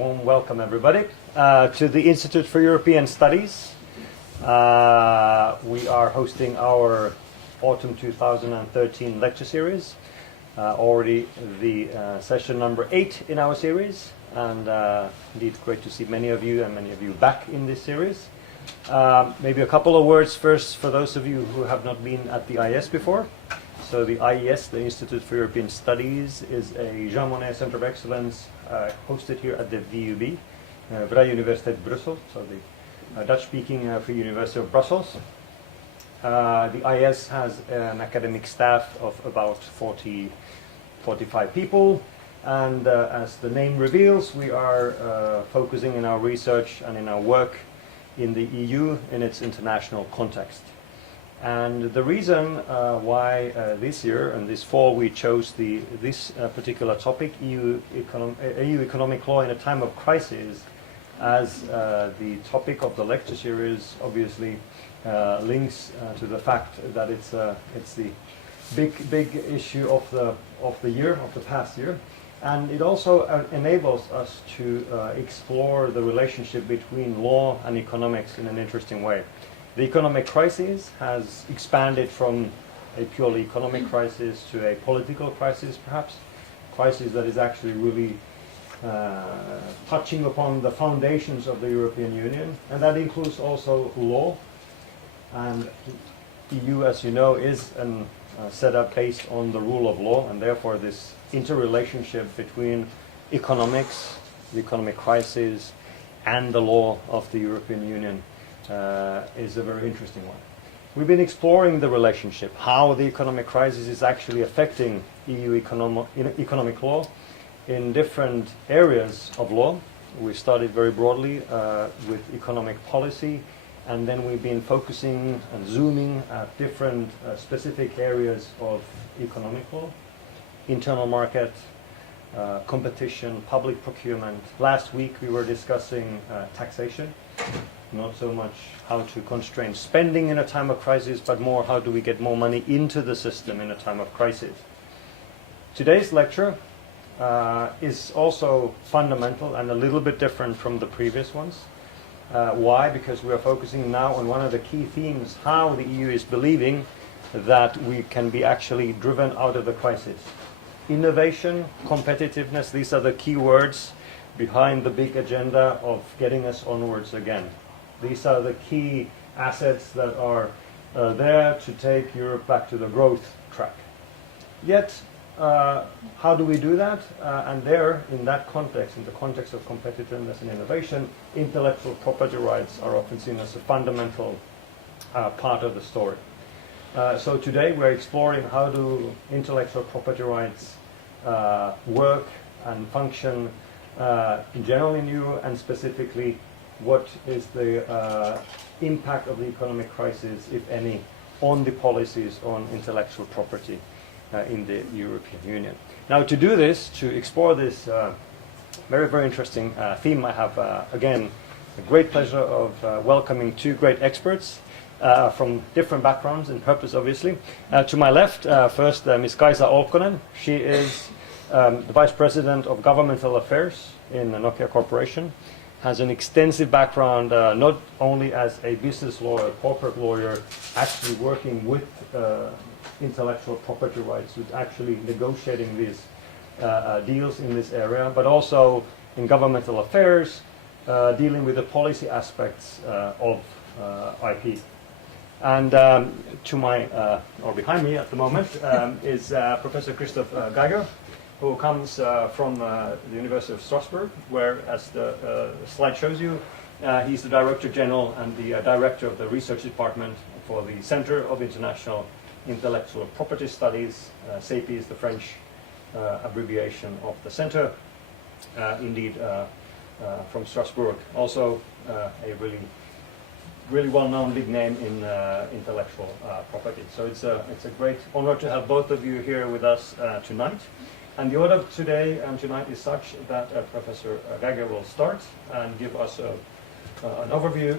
Warm welcome, everybody, to the Institute for European Studies. We are hosting our Autumn 2013 lecture series, already the session number 8 in our series, and indeed great to see many of you and many of you back in this series. Maybe a couple of words first for those of you who have not been at the IES before. So the IES, the Institute for European Studies, is a Jean Monnet Center of Excellence hosted here at the VUB, Vrije Universiteit Brussels, so the Dutch-speaking Free University of Brussels. The IES has an academic staff of about 45 people, and as the name reveals, we are focusing in our research and in our work in the EU in its international context. And the reason why this year and this fall we chose this particular topic, EU economic law in a time of crisis, as the topic of the lecture series, obviously links to the fact that it's the big issue of the past year, and it also enables us to explore the relationship between law and economics in an interesting way. The economic crisis has expanded from a purely economic crisis to a political crisis, perhaps. Crisis that is actually really touching upon the foundations of the European Union, and that includes also law. And EU, as you know, is set up based on the rule of law, and therefore this interrelationship between economics, the economic crisis, and the law of the European Union is a very interesting one. We've been exploring the relationship, how the economic crisis is actually affecting EU economic law in different areas of law. We started very broadly with economic policy, and then we've been focusing and zooming at different specific areas of economic law: internal market, competition, public procurement. Last week we were discussing taxation. Not so much how to constrain spending in a time of crisis, but more how do we get more money into the system in a time of crisis. Today's lecture is also fundamental and a little bit different from the previous ones. Why? Because we are focusing now on one of the key themes, how the EU is believing that we can be actually driven out of the crisis. Innovation, competitiveness, these are the key words behind the big agenda of getting us onwards again. These are the key assets that are there to take Europe back to the growth track. Yet, how do we do that? And there, in that context, in the context of competitiveness and innovation, intellectual property rights are often seen as a fundamental part of the story. So today we're exploring how do intellectual property rights work and function in general in EU, and specifically what is the impact of the economic crisis, if any, on the policies on intellectual property in the European Union. Now, to do this, to explore this very, very interesting theme, I have again a great pleasure of welcoming two great experts from different backgrounds and purpose, obviously. To my left, first Ms. Kaisa Olkkonen. She is the Vice President of Governmental Affairs in the Nokia Corporation, has an extensive background not only as a business lawyer, corporate lawyer, actually working with intellectual property rights, with actually negotiating these deals in this area, but also in governmental affairs, dealing with the policy aspects of IP. And to my, or behind me at the moment, is Professor Christophe Geiger, who comes from the University of Strasbourg, where, as the slide shows you, he's the Director General and the Director of the Research Department for the Center of International Intellectual Property Studies. CEIPI is the French abbreviation of the center. Indeed, from Strasbourg, also a really well-known big name in intellectual property. So it's a great honor to have both of you here with us tonight. And the order today and tonight is such that Professor Geiger will start and give us an overview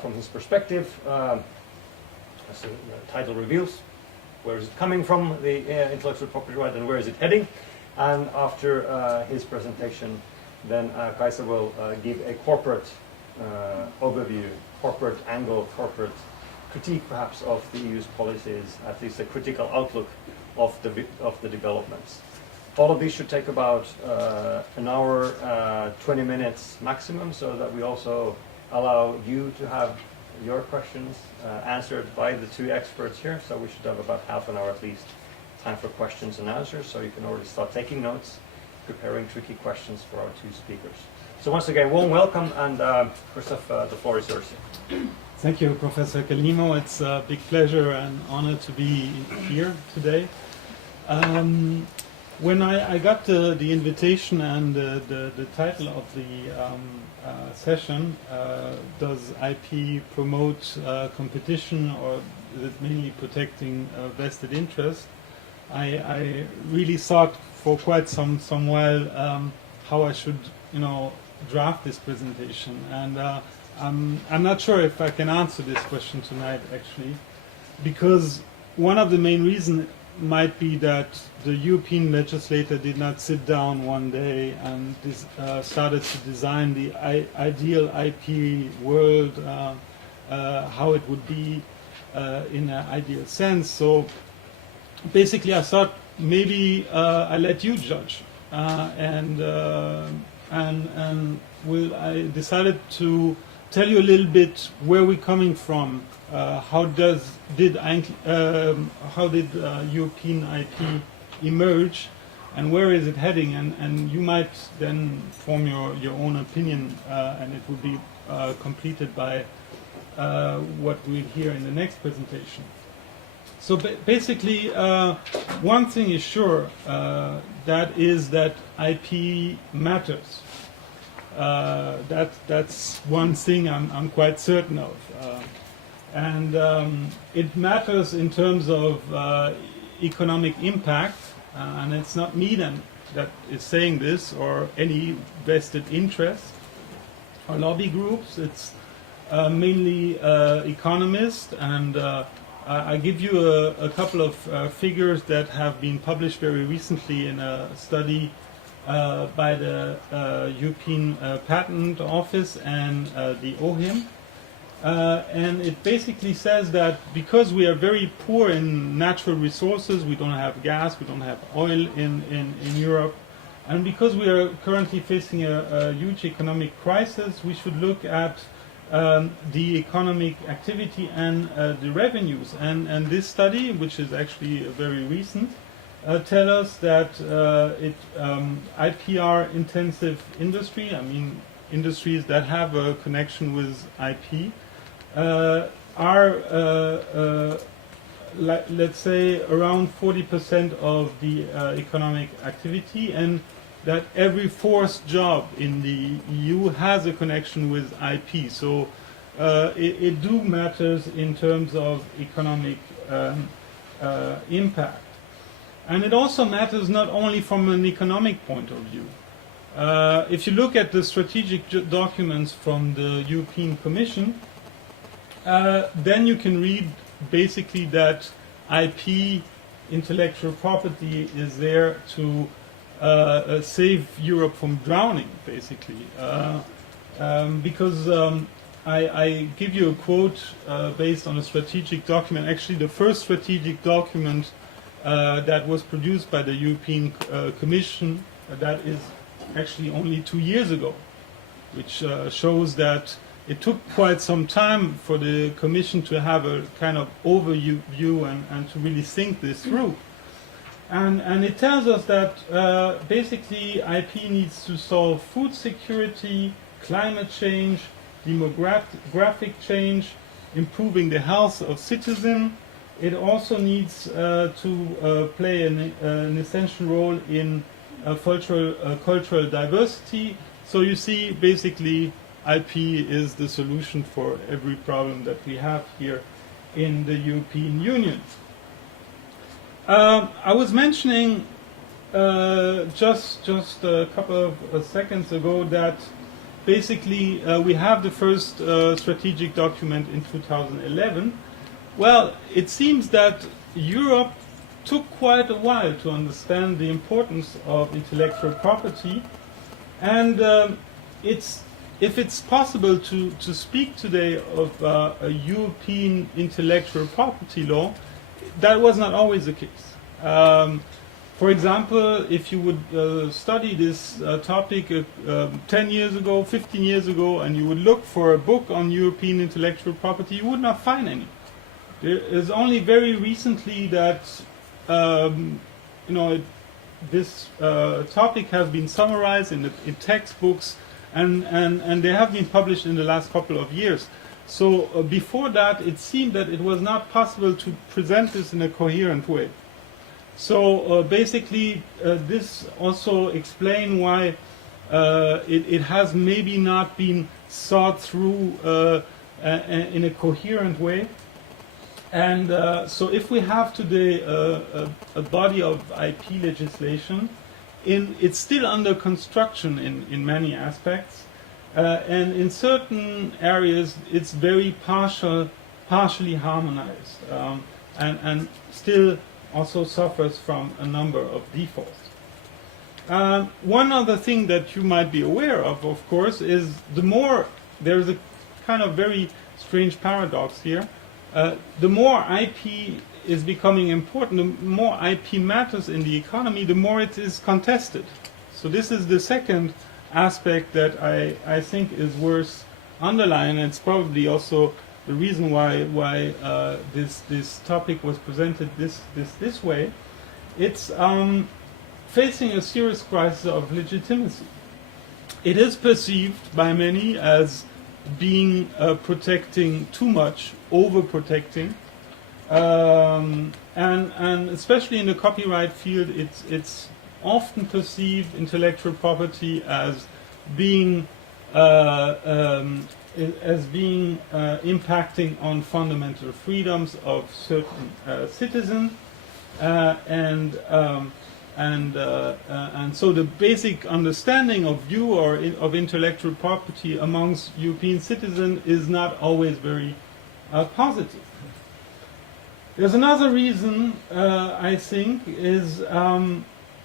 from his perspective, as the title reveals. Where is it coming from, the intellectual property right, and where is it heading? And after his presentation, then Kaisa will give a corporate overview, corporate angle, corporate critique perhaps of the EU's policies, at least a critical outlook of the developments. All of these should take about an hour, 20 minutes maximum, so that we also allow you to have your questions answered by the two experts here. So we should have about half an hour at least time for questions and answers, so you can already start taking notes, preparing tricky questions for our two speakers. So once again, warm welcome, and Christophe, the floor is yours. Thank you, Professor Calimo. It's a big pleasure and honor to be here today. When I got the invitation and the title of the session, does IP promote competition, or is it mainly protecting vested interest? I really thought for quite some while how I should, draft this presentation, and I'm not sure if I can answer this question tonight, actually, because one of the main reasons might be that the European legislator did not sit down one day and started to design the ideal IP world, how it would be in an ideal sense. So basically I thought maybe I let you judge, and I decided to tell you a little bit where we're coming from. How did European IP emerge, and where is it heading? And you might then form your own opinion, and it will be completed by what we'll hear in the next presentation. So basically, one thing is sure, that is that IP matters. That's one thing I'm quite certain of. And it matters in terms of economic impact, and it's not me then that is saying this, or any vested interest or lobby groups. It's mainly economists, and I give you a couple of figures that have been published very recently in a study by the European Patent Office and the OHIM. And it basically says that because we are very poor in natural resources, we don't have gas, we don't have oil in Europe, and because we are currently facing a huge economic crisis, we should look at the economic activity and the revenues. And this study, which is actually very recent, tell us that IPR intensive industry, I mean industries that have a connection with IP, are let's say around 40% of the economic activity, and that every fourth job in the EU has a connection with IP. So it do matters in terms of economic impact. And it also matters not only from an economic point of view. If you look at the strategic documents from the European Commission, then you can read basically that IP, intellectual property, is there to save Europe from drowning, basically. Because I give you a quote based on a strategic document, actually the first strategic document that was produced by the European Commission, that is actually only 2 years ago, which shows that it took quite some time for the Commission to have a kind of overview and to really think this through. And it tells us that basically IP needs to solve food security, climate change, demographic change, improving the health of citizens. It also needs to play an essential role in cultural diversity. So you see, basically, IP is the solution for every problem that we have here in the European Union. I was mentioning just a couple of seconds ago that basically we have the first strategic document in 2011. Well, it seems that Europe took quite a while to understand the importance of intellectual property, And if it's possible to speak today of a European intellectual property law, that was not always the case. For example, if you would study this topic 10 years ago, 15 years ago, and you would look for a book on European intellectual property, you would not find any. There is only very recently that this topic has been summarized in textbooks, and they have been published in the last couple of years. So before that, it seemed that it was not possible to present this in a coherent way. So basically, this also explains why it has maybe not been thought through in a coherent way. And so if we have today a body of IP legislation, it's still under construction in many aspects, and in certain areas it's very partially harmonized, and still also suffers from a number of defaults. One other thing that you might be aware of course, is the more, there's a kind of very strange paradox here, the more IP is becoming important, the more IP matters in the economy, the more it is contested. So this is the second aspect that I think is worth underlining, and it's probably also the reason why this topic was presented this way. It's facing a serious crisis of legitimacy. It is perceived by many as being protecting too much, overprotecting, and especially in the copyright field, it's often perceived intellectual property as being impacting on fundamental freedoms of certain citizens, and so the basic understanding of view or of intellectual property amongst European citizens is not always very positive. There's another reason, I think, is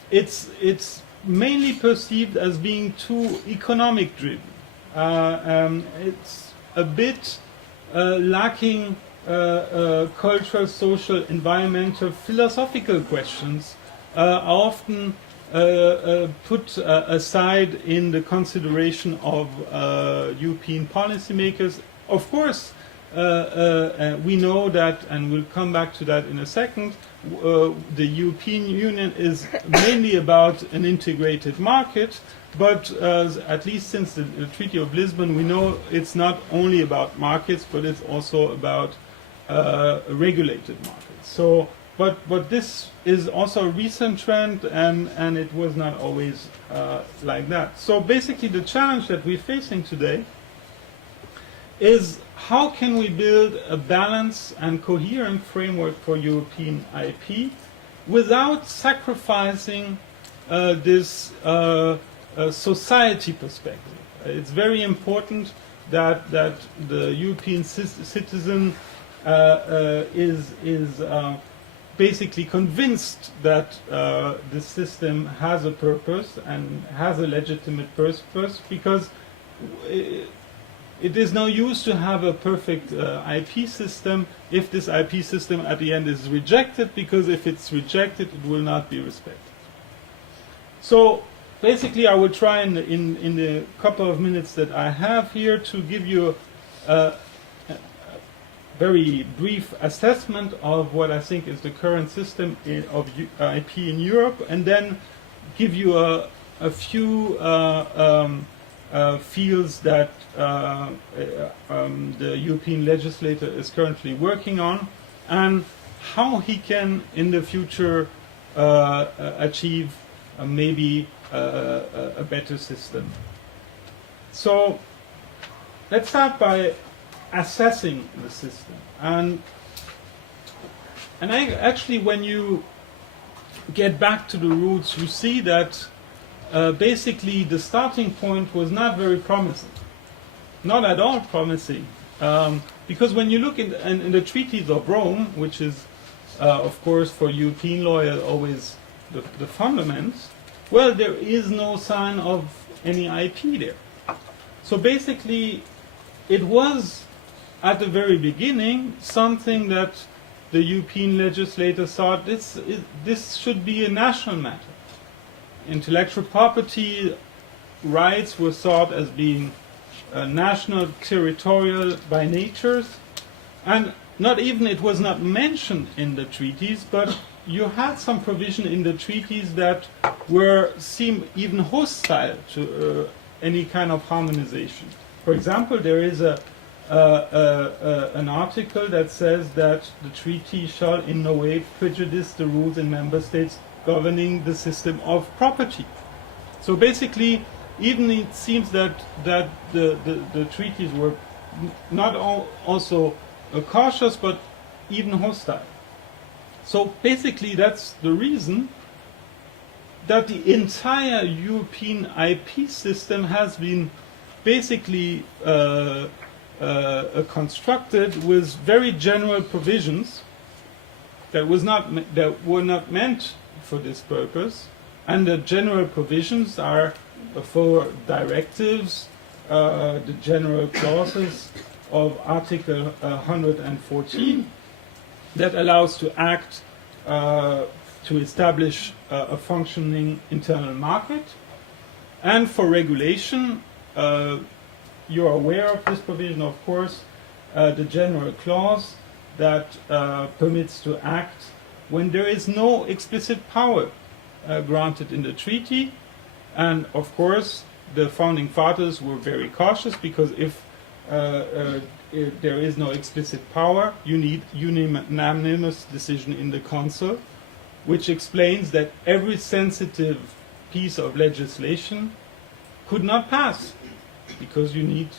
it's mainly perceived as being too economic driven. It's a bit lacking cultural, social, environmental, philosophical questions are often put aside in the consideration of European policymakers. Of course, we know that, and we'll come back to that in a second, the European Union is mainly about an integrated market, but at least since the Treaty of Lisbon, we know it's not only about markets, but it's also about regulated markets. So, but this is also a recent trend, and it was not always like that. So basically, the challenge that we're facing today is how can we build a balanced and coherent framework for European IP without sacrificing this society perspective. It's very important that the European citizen is basically convinced that the system has a purpose and has a legitimate purpose, because it is no use to have a perfect IP system if this IP system at the end is rejected, because if it's rejected, it will not be respected. So basically, I will try in the couple of minutes that I have here to give you a very brief assessment of what I think is the current system of IP in Europe, and then give you a few fields that the European legislator is currently working on, and how he can in the future achieve maybe a better system. So let's start by assessing the system, and actually, when you get back to the roots, you see that basically the starting point was not very promising, not at all promising, because when you look in the treaties of Rome, which is of course for European lawyers always the fundament, Well, there is no sign of any IP there. So basically, it was, at the very beginning, something that the European legislators thought this should be a national matter. Intellectual property rights were thought as being national, territorial by nature, and not even it was not mentioned in the treaties, but you had some provision in the treaties that seem even hostile to any kind of harmonization. For example, there is an article that says that the treaty shall in no way prejudice the rules in member states governing the system of property. So basically, even it seems that the treaties were not also cautious, but even hostile. So basically, that's the reason that the entire European IP system has been basically constructed with very general provisions that were not meant for this purpose, and the general provisions are for directives, the general clauses of Article 114 that allows to act to establish a functioning internal market, and for regulation, you're aware of this provision, of course, the general clause that permits to act when there is no explicit power granted in the treaty. And of course, the founding fathers were very cautious, because if there is no explicit power, you need unanimous decision in the Council, which explains that every sensitive piece of legislation could not pass, because you need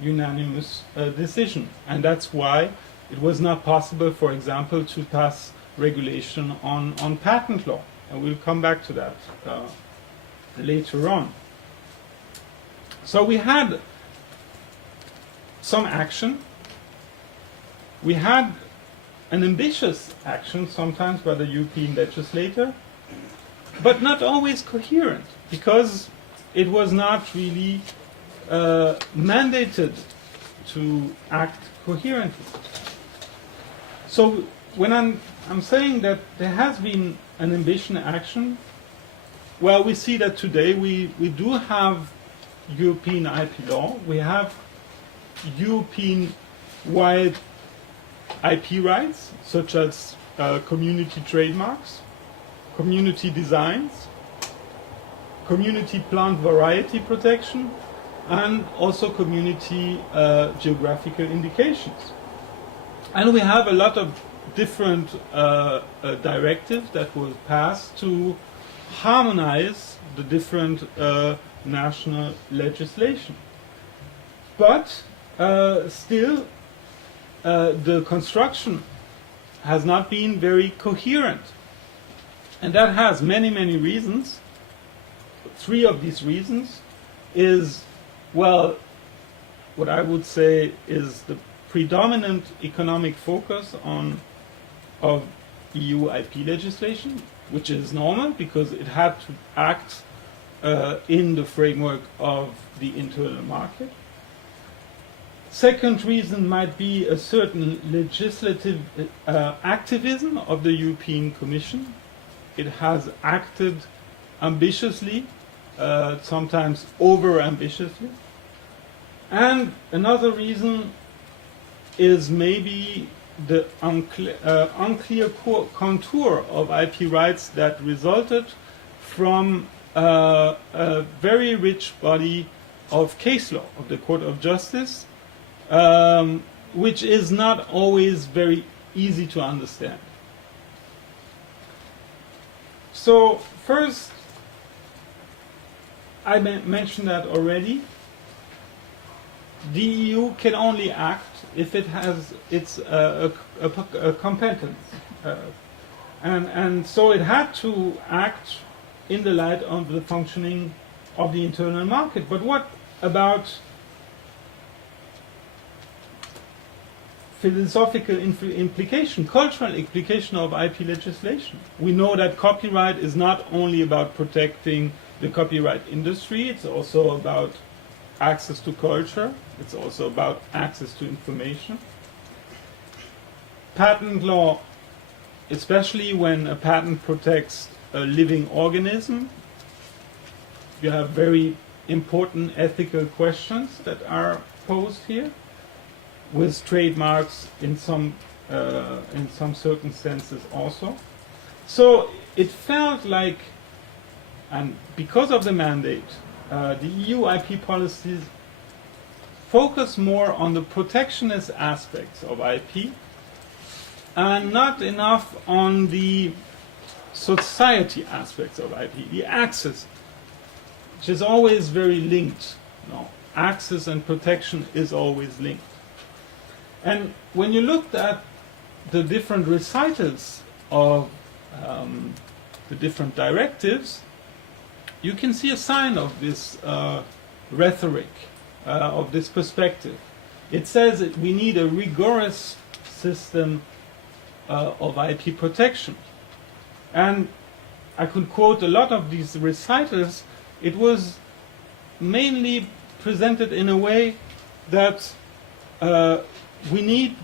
unanimous decision. And that's why it was not possible, for example, to pass regulation on patent law. And we'll come back to that later on. So we had some action. We had an ambitious action sometimes by the European legislator, but not always coherent, because it was not really mandated to act coherently. So when I'm saying that there has been an ambitious action, well, we see that today we do have European IP law, we have European-wide IP rights, such as community trademarks, community designs, community plant variety protection, and also community geographical indications. And we have a lot of different directives that were passed to harmonize the different national legislation. But still, the construction has not been very coherent. And that has many, many reasons. Three of these reasons is, well, what I would say is the predominant economic focus of EU IP legislation, which is normal because it had to act in the framework of the internal market. Second reason might be a certain legislative activism of the European Commission. It has acted ambitiously, sometimes over-ambitiously. And another reason is maybe the unclear contour of IP rights that resulted from a very rich body of case law of the Court of Justice, which is not always very easy to understand. So first, I mentioned that already. The EU can only act if it has its a competence, and so it had to act in the light of the functioning of the internal market. But what about philosophical implication, cultural implication of IP legislation. We know that copyright is not only about protecting the copyright industry, it's also about access to culture, it's also about access to information. Patent law, especially when a patent protects a living organism, you have very important ethical questions that are posed here, with trademarks in some circumstances also. So it felt like, and because of the mandate, the EU IP policies focus more on the protectionist aspects of IP and not enough on the society aspects of IP, the access, which is always very linked. No, access and protection is always linked. And when you looked at the different recitals of the different directives, you can see a sign of this rhetoric, of this perspective. It says that we need a rigorous system of IP protection. And I could quote a lot of these recitals. It was mainly presented in a way that we need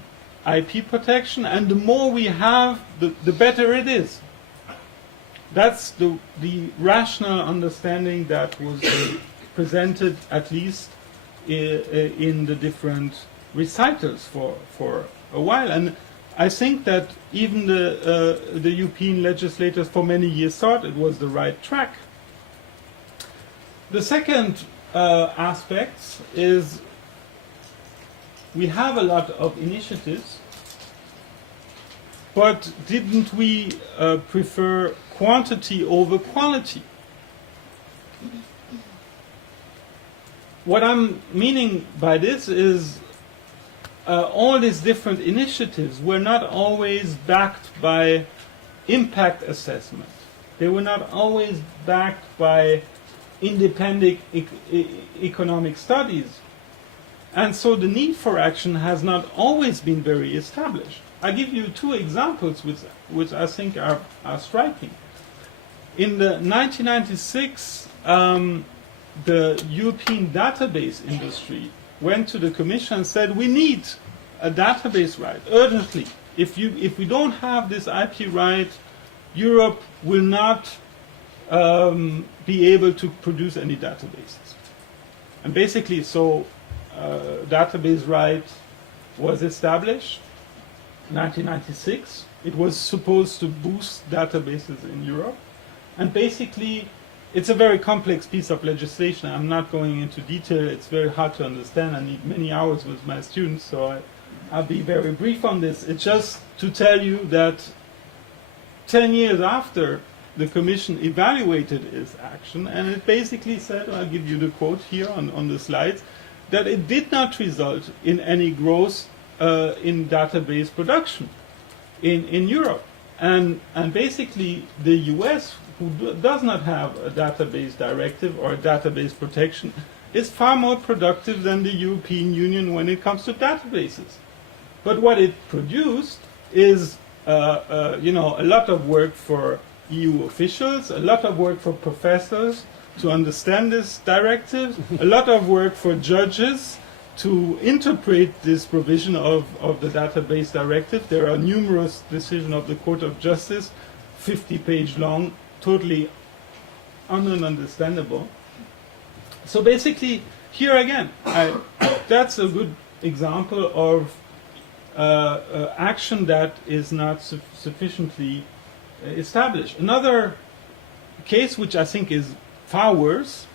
IP protection, and the more we have, the better it is. That's the rational understanding that was presented, at least in the different recitals for a while. And I think that even the European legislators for many years thought it was the right track. The second aspect is we have a lot of initiatives, but didn't we prefer quantity over quality? What I'm meaning by this is all these different initiatives were not always backed by impact assessment. They were not always backed by independent economic studies. And so the need for action has not always been very established. I give you two examples which I think are striking. In the 1996, the European database industry went to the Commission and said, we need a database right urgently. If we don't have this IP right, Europe will not be able to produce any databases. And basically, so database right was established in 1996. It was supposed to boost databases in Europe. And basically, it's a very complex piece of legislation. I'm not going into detail. It's very hard to understand. I need many hours with my students, so I'll be very brief on this. It's just to tell you that 10 years after, the Commission evaluated its action, and it basically said, I'll give you the quote here on the slides, that it did not result in any growth in database production in Europe. And basically, the US, who does not have a database directive or a database protection, is far more productive than the European Union when it comes to databases. But what it produced is a lot of work for EU officials, a lot of work for professors to understand this directive, a lot of work for judges to interpret this provision of the database directive. There are numerous decisions of the Court of Justice, 50-page long, totally ununderstandable. So basically, here again, that's a good example of action that is not sufficiently established. Another case which I think is far worse,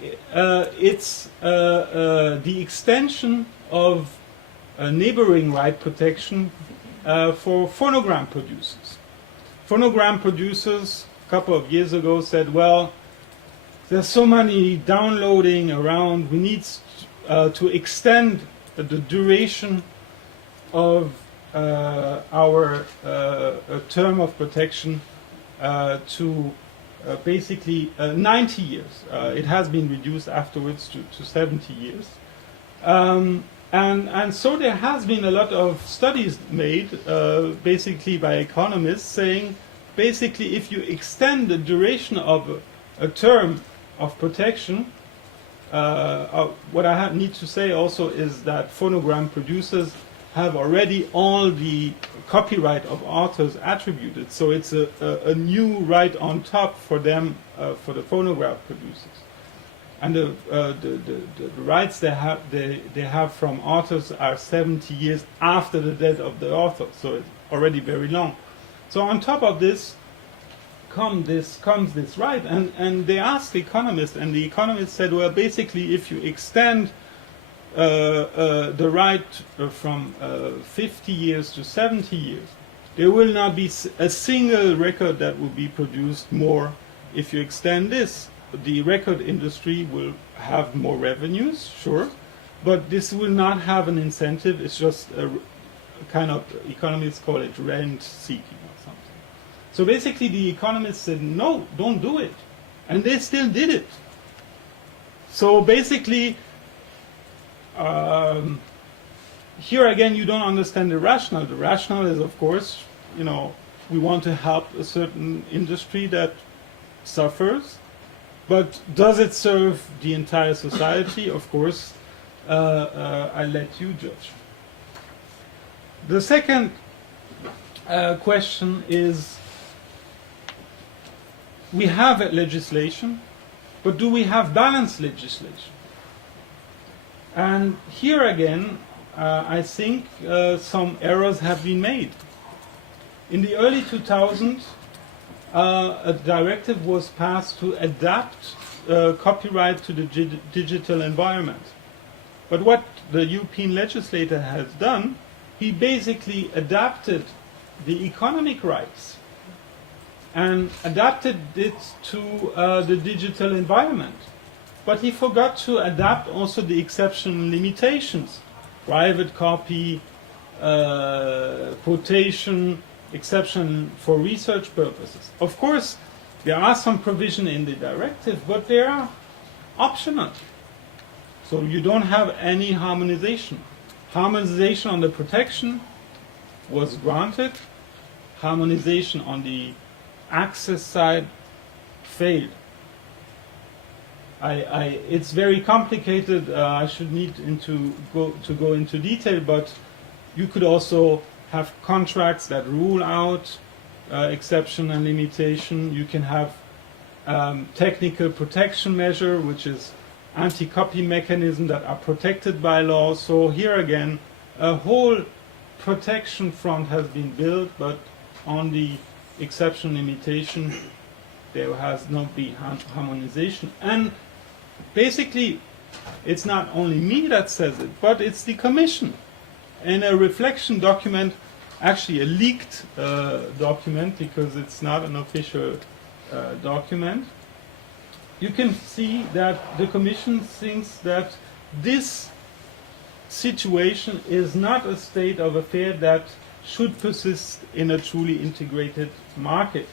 it's the extension of neighboring right protection for phonogram producers. Phonogram producers a couple of years ago said, well, there's so many downloading around, we need to extend the duration of our term of protection to basically 90 years. It has been reduced afterwards to 70 years. And And so there has been a lot of studies made, basically by economists, saying basically if you extend the duration of a term of protection, what I need to say also is that phonogram producers have already all the copyright of authors attributed, so it's a new right on top for them, for the phonograph producers. And the rights they have from authors are 70 years after the death of the author, so it's already very long. So on top of this comes this right, and they asked the economist, and the economist said, well, basically, if you extend the right from 50 years to 70 years, there will not be a single record that will be produced more. If you extend this, the record industry will have more revenues, sure, but this will not have an incentive. It's just a kind of, economists call it rent seeking or something. So basically the economists said, no, don't do it. And they still did it. So basically, here again, you don't understand the rationale. The rationale is, of course, we want to help a certain industry that suffers, but does it serve the entire society? Of course, I'll let you judge. The second question is, we have legislation, but do we have balanced legislation? And here again, I think some errors have been made. In the early 2000s, a directive was passed to adapt copyright to the digital environment. But what the European legislator has done, he basically adapted the economic rights and adapted it to the digital environment. But he forgot to adapt also the exception limitations, private copy, quotation, exception for research purposes. Of course, there are some provision in the directive, but they are optional. So you don't have any harmonization. Harmonization on the protection was granted. Harmonization on the access side failed. It's very complicated. I should need to go into detail, but you could also have contracts that rule out exception and limitation. You can have technical protection measure, which is anti-copy mechanism that are protected by law. So here again, a whole protection front has been built, but on the exception limitation, there has not been harmonization. And basically, it's not only me that says it, but it's the Commission. In a reflection document, actually a leaked document, because it's not an official document, you can see that the Commission thinks that this situation is not a state of affair that should persist in a truly integrated market.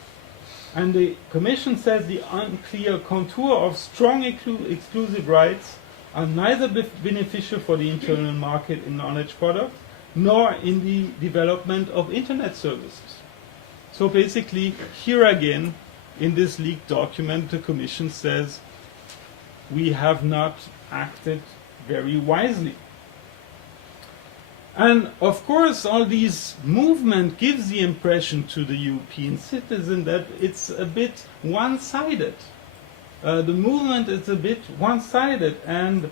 And the Commission says the unclear contour of strong exclusive rights are neither beneficial for the internal market in knowledge products, nor in the development of internet services. So basically, here again, in this leaked document, the Commission says we have not acted very wisely. And of course, all these movement gives the impression to the European citizen that it's a bit one-sided. The movement is a bit one-sided, and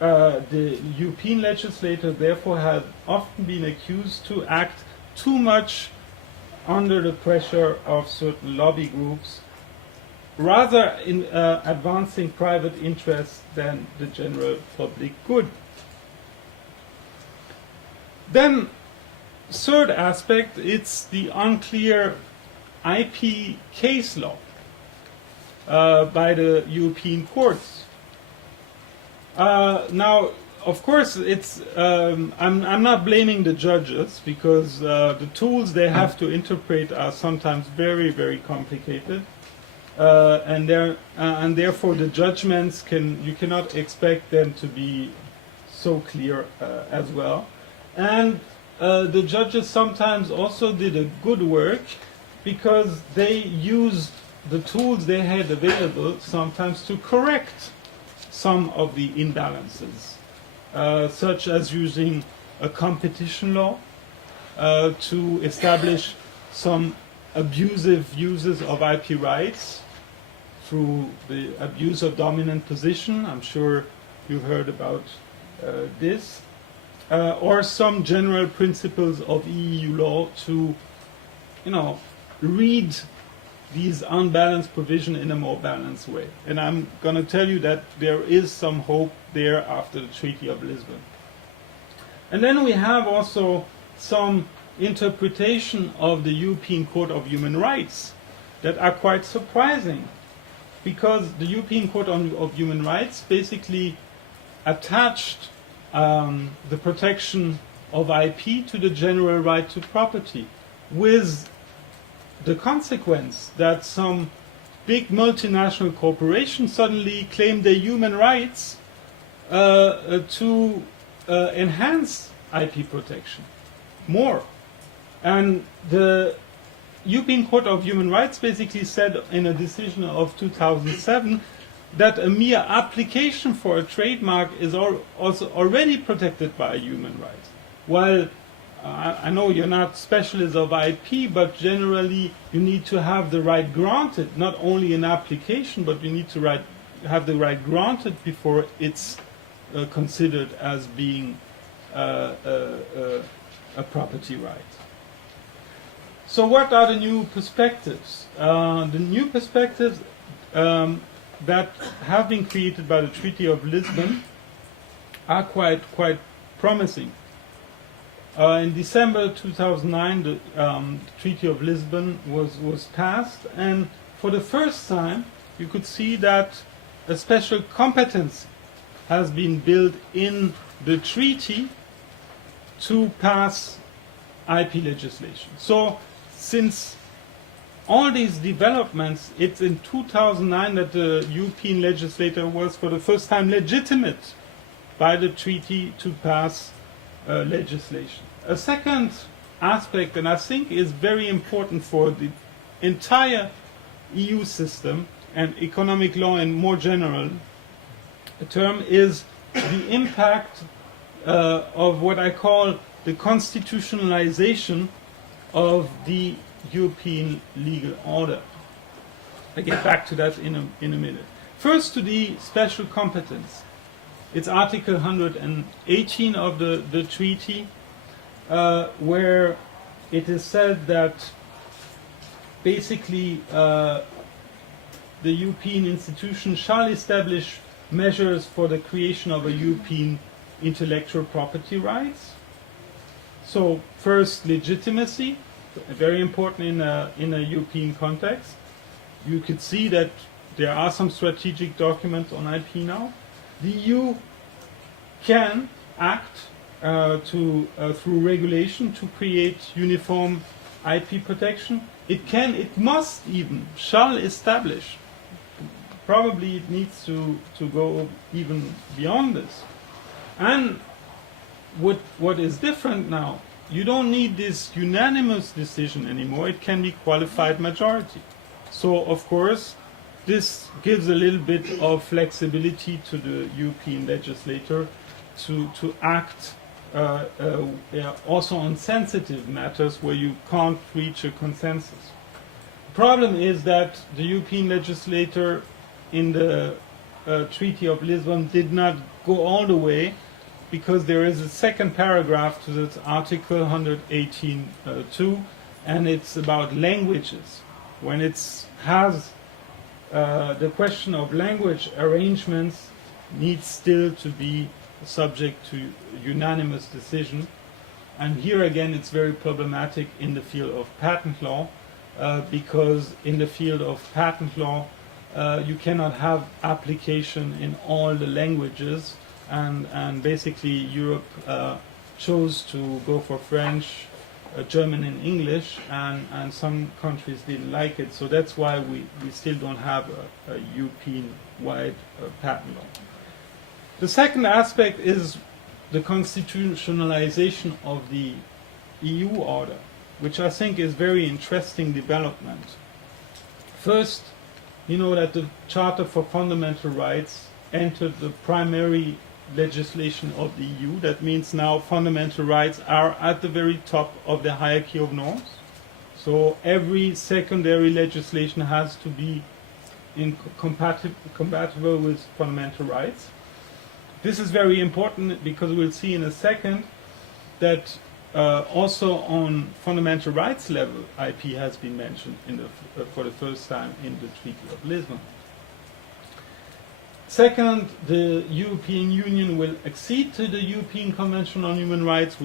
the European legislator therefore has often been accused to act too much under the pressure of certain lobby groups, rather in advancing private interests than the general public good. Then, third aspect, it's the unclear IP case law by the European courts. Now, of course, it's I'm not blaming the judges, because the tools they have to interpret are sometimes very, very complicated, and therefore the judgments you cannot expect them to be so clear as well. And the judges sometimes also did a good work because they used the tools they had available sometimes to correct some of the imbalances, such as using a competition law to establish some abusive uses of IP rights through the abuse of dominant position. I'm sure you heard about this. Or some general principles of EU law to, read these unbalanced provision in a more balanced way. And I'm going to tell you that there is some hope there after the Treaty of Lisbon. And then we have also some interpretation of the European Court of Human Rights that are quite surprising, because the European Court of Human Rights basically attached the protection of IP to the general right to property, with the consequence that some big multinational corporations suddenly claim their human rights to enhance IP protection more. And the European Court of Human Rights basically said in a decision of 2007 that a mere application for a trademark is also already protected by a human right. While I know you're not specialists of IP, but generally you need to have the right granted, not only an application, but you need to have the right granted before it's considered as being a property right. So what are the new perspectives? The new perspectives that have been created by the Treaty of Lisbon are quite promising. In December 2009, the Treaty of Lisbon was passed, and for the first time you could see that a special competence has been built in the treaty to pass IP legislation. So since all these developments, it's in 2009 that the European legislator was for the first time legitimate by the treaty to pass legislation. A second aspect, and I think is very important for the entire EU system and economic law in more general term, is the impact of what I call the constitutionalization of the European legal order. I'll get back to that in a minute. First, to the special competence. It's Article 118 of the treaty, where it is said that basically the European institution shall establish measures for the creation of a European intellectual property rights. So first, legitimacy, very important in a European context. You could see that there are some strategic documents on IP now. The EU can act through regulation to create uniform IP protection. It must even, shall establish. Probably it needs to go even beyond this. And what is different now, you don't need this unanimous decision anymore. It can be qualified majority. So, of course, this gives a little bit of flexibility to the European legislator to act also on sensitive matters where you can't reach a consensus. The problem is that the European legislator in the Treaty of Lisbon did not go all the way, because there is a second paragraph to this Article 118.2, and it's about languages. When it has the question of language arrangements needs still to be subject to unanimous decision. And here again it's very problematic in the field of patent law, because in the field of patent law you cannot have application in all the languages, and basically Europe chose to go for French, German and English, and some countries didn't like it, so that's why we still don't have a European-wide patent law. The second aspect is the constitutionalization of the EU order, which I think is very interesting development. First, you know that the Charter for Fundamental Rights entered the primary legislation of the EU. That means now fundamental rights are at the very top of the hierarchy of norms. So every secondary legislation has to be compatible with fundamental rights. This is very important because we'll see in a second that also on fundamental rights level, IP has been mentioned for the first time in the Treaty of Lisbon. Second, the European Union will accede to the European Convention on Human Rights,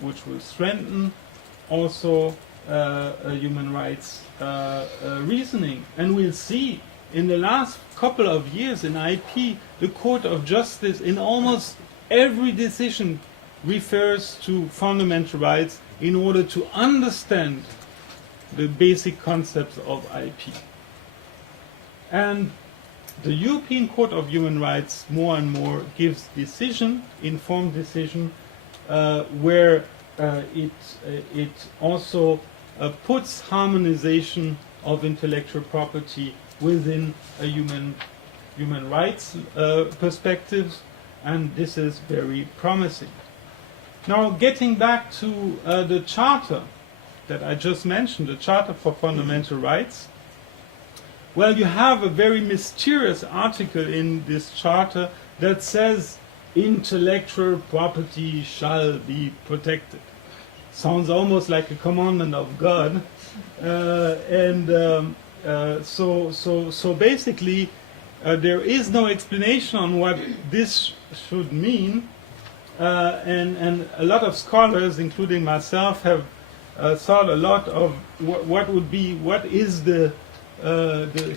which will strengthen also human rights reasoning. And we'll see in the last couple of years in IP, the Court of Justice in almost every decision refers to fundamental rights in order to understand the basic concepts of IP. And the European Court of Human Rights more and more gives decision, informed decision, where it also puts harmonization of intellectual property within a human rights perspectives, and this is very promising. Now, getting back to the Charter that I just mentioned, the Charter for Fundamental Rights. Well, you have a very mysterious article in this Charter that says intellectual property shall be protected. Sounds almost like a commandment of God. So basically, there is no explanation on what this should mean. And a lot of scholars, including myself, have thought a lot of what is the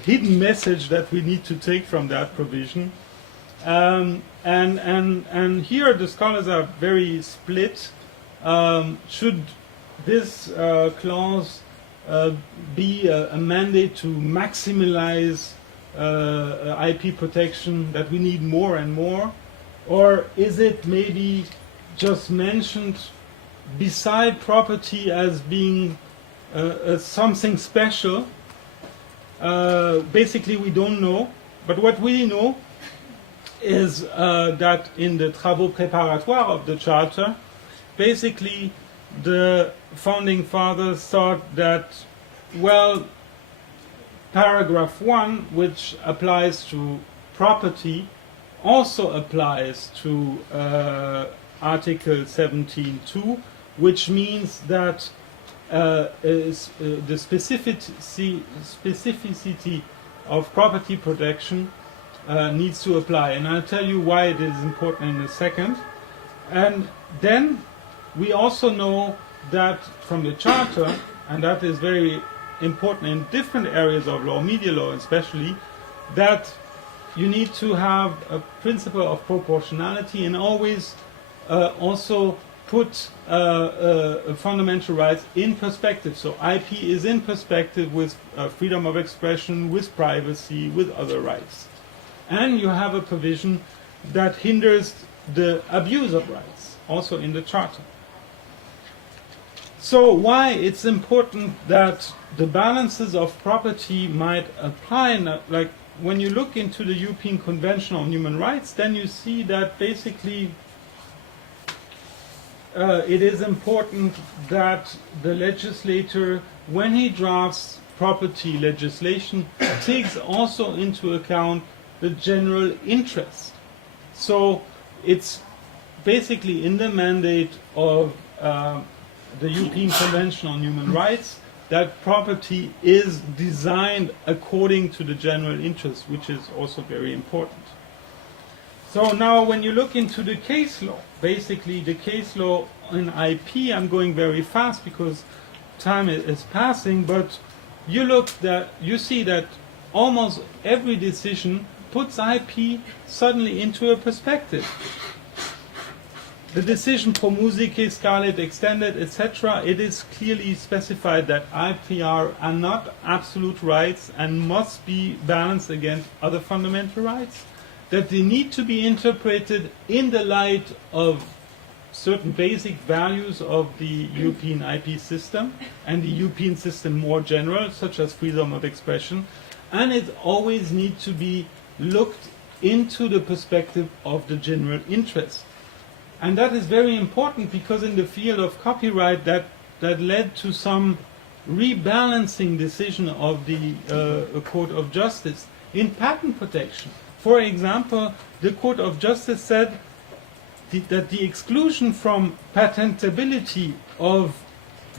hidden message that we need to take from that provision. And here the scholars are very split. Should this clause be a mandate to maximize IP protection, that we need more and more? Or is it maybe just mentioned beside property as being something special? Basically, we don't know. But what we know is that in the travaux préparatoires of the Charter, basically the founding fathers thought that, well, paragraph 1, which applies to property, also applies to Article 17.2, which means that the specificity of property protection needs to apply. And I'll tell you why it is important in a second. And then we also know that from the Charter, and that is very important in different areas of law, media law especially, that you need to have a principle of proportionality and always also put fundamental rights in perspective. So IP is in perspective with freedom of expression, with privacy, with other rights. And you have a provision that hinders the abuse of rights, also in the Charter. So why it's important that the balances of property might apply, like when you look into the European Convention on Human Rights, then you see that basically it is important that the legislator, when he drafts property legislation, takes also into account the general interest. So it's basically in the mandate of the European Convention on Human Rights that property is designed according to the general interest, which is also very important. So now when you look into the case law, basically the case law in IP, I'm going very fast because time is passing, but you see that almost every decision puts IP suddenly into a perspective. The decision for Musicae, Scarlet Extended, etc., it is clearly specified that IPR are not absolute rights and must be balanced against other fundamental rights, that they need to be interpreted in the light of certain basic values of the European IP system and the European system more general, such as freedom of expression, and it always needs to be looked into the perspective of the general interest. And that is very important because in the field of copyright that led to some rebalancing decision of the Court of Justice in patent protection. For example, the Court of Justice said that the exclusion from patentability of